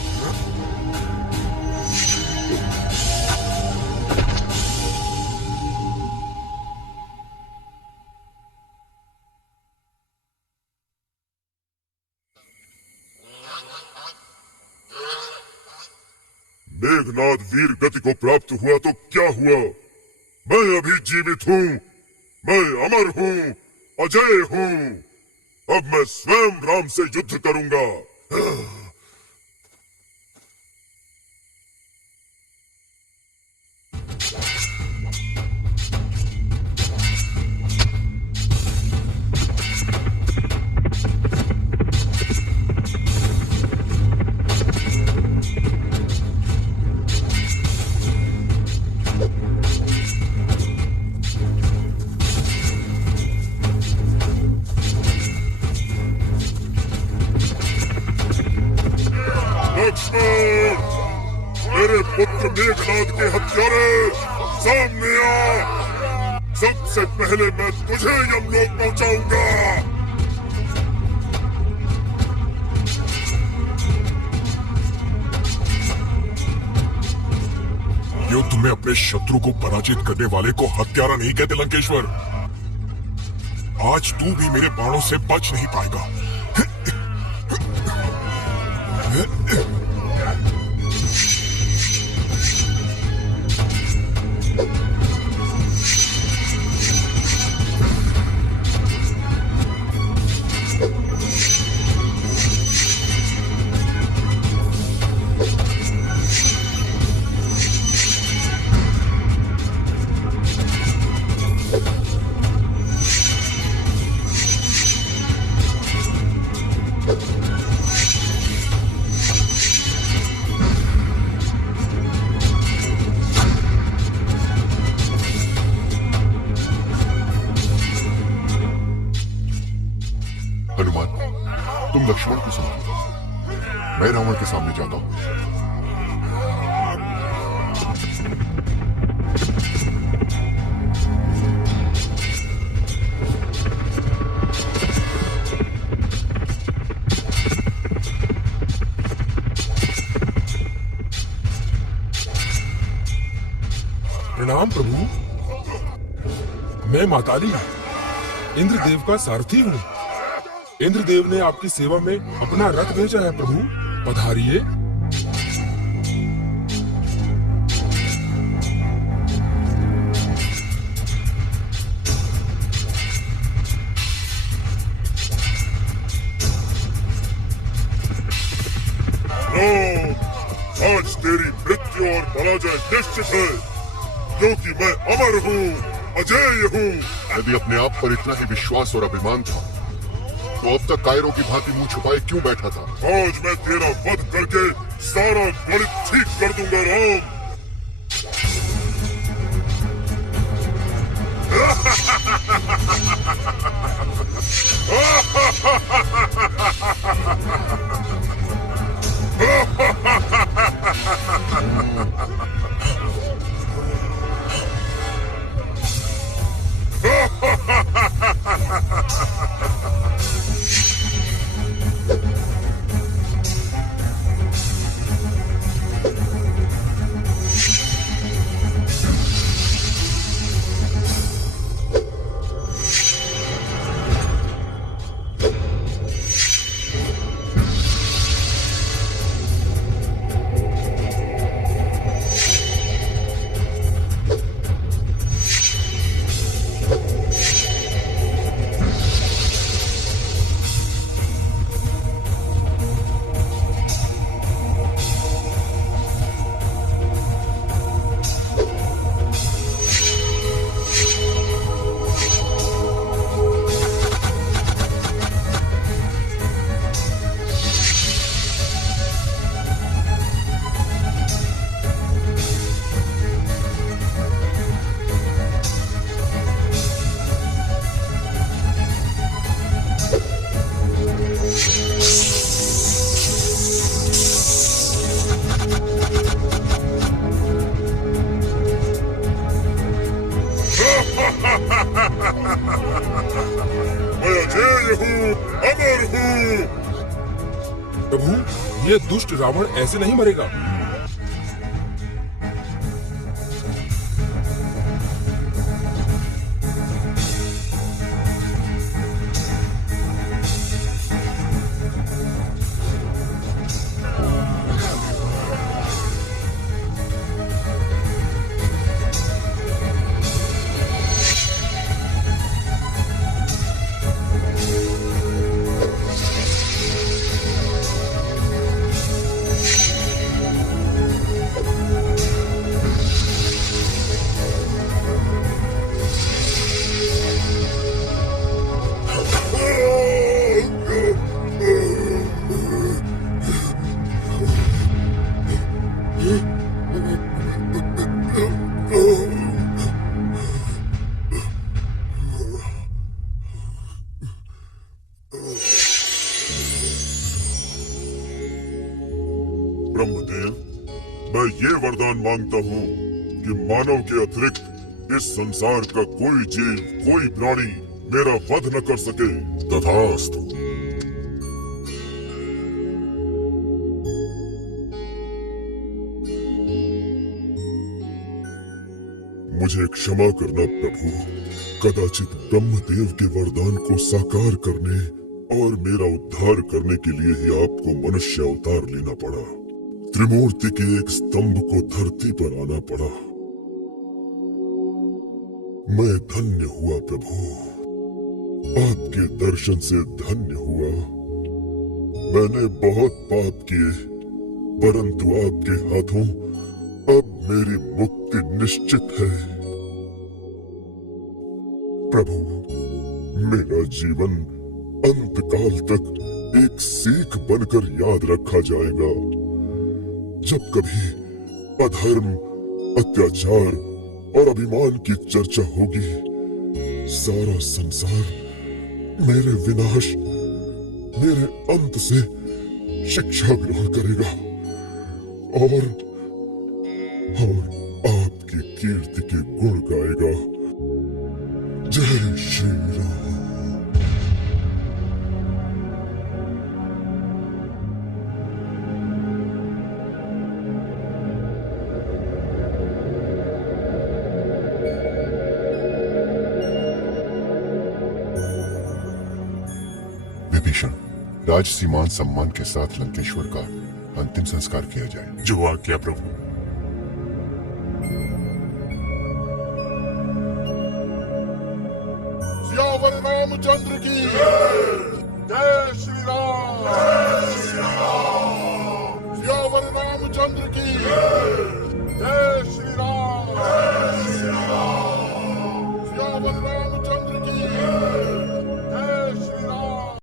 मेघनाद वीर गति को प्राप्त हुआ तो क्या हुआ? मैं अभी जीवित हूँ, मैं अमर हूँ, अजय हूँ। अब मैं स्वयं राम से युद्ध करूंगा। मेरे पुत्र मेघनाद के हत्यारे, सामने आ। सबसे पहले मैं तुझे यमलोक पहुंचाऊंगा। युद्ध में अपने शत्रु को पराजित करने वाले को हत्यारा नहीं कहते लंकेश्वर। आज तू भी मेरे बाणों से बच नहीं पाएगा। तुम लक्ष्मण को समझो, मैं रावण के सामने जाता हूं। प्रणाम प्रभु, मैं माताली इंद्रदेव का सारथी हूँ। इंद्रदेव ने आपकी सेवा में अपना रथ भेजा है प्रभु, पधारिए। आज तेरी मृत्यु और पराजय निश्चित है, क्योंकि मैं अमर हूँ, अजेय हूँ। यदि अपने आप पर इतना ही विश्वास और अभिमान था तो अब तक कायरों की भांति मुंह छुपाए क्यों बैठा था? आज मैं तेरा वध करके सारा गणित ठीक कर दूंगा राम। मैं अजेय हूँ, अमर हूँ। प्रभु, ये दुष्ट रावण ऐसे नहीं मरेगा। ये वरदान मांगता हूँ कि मानव के अतिरिक्त इस संसार का कोई जीव, कोई प्राणी मेरा वध न कर सके। तथास्तु। मुझे क्षमा करना प्रभु, कदाचित ब्रह्मदेव के वरदान को साकार करने और मेरा उद्धार करने के लिए ही आपको मनुष्य अवतार लेना पड़ा। त्रिमूर्ति के एक स्तंभ को धरती पर आना पड़ा। मैं धन्य हुआ प्रभु, आपके दर्शन से धन्य हुआ। मैंने बहुत पाप किए, परंतु आपके हाथों अब मेरी मुक्ति निश्चित है। प्रभु, मेरा जीवन अंतकाल तक एक सीख बनकर याद रखा जाएगा। जब कभी अधर्म, अत्याचार और अभिमान की चर्चा होगी, सारा संसार मेरे विनाश, मेरे अंत से शिक्षा ग्रहण करेगा और आपकी कीर्ति के गुण गाएगा। जय श्री राम। विभीषण, राज सीमान सम्मान के साथ लंकेश्वर का अंतिम संस्कार किया जाए। जो आज्ञा प्रभु। सियावर रामचंद्र की जय श्री राम।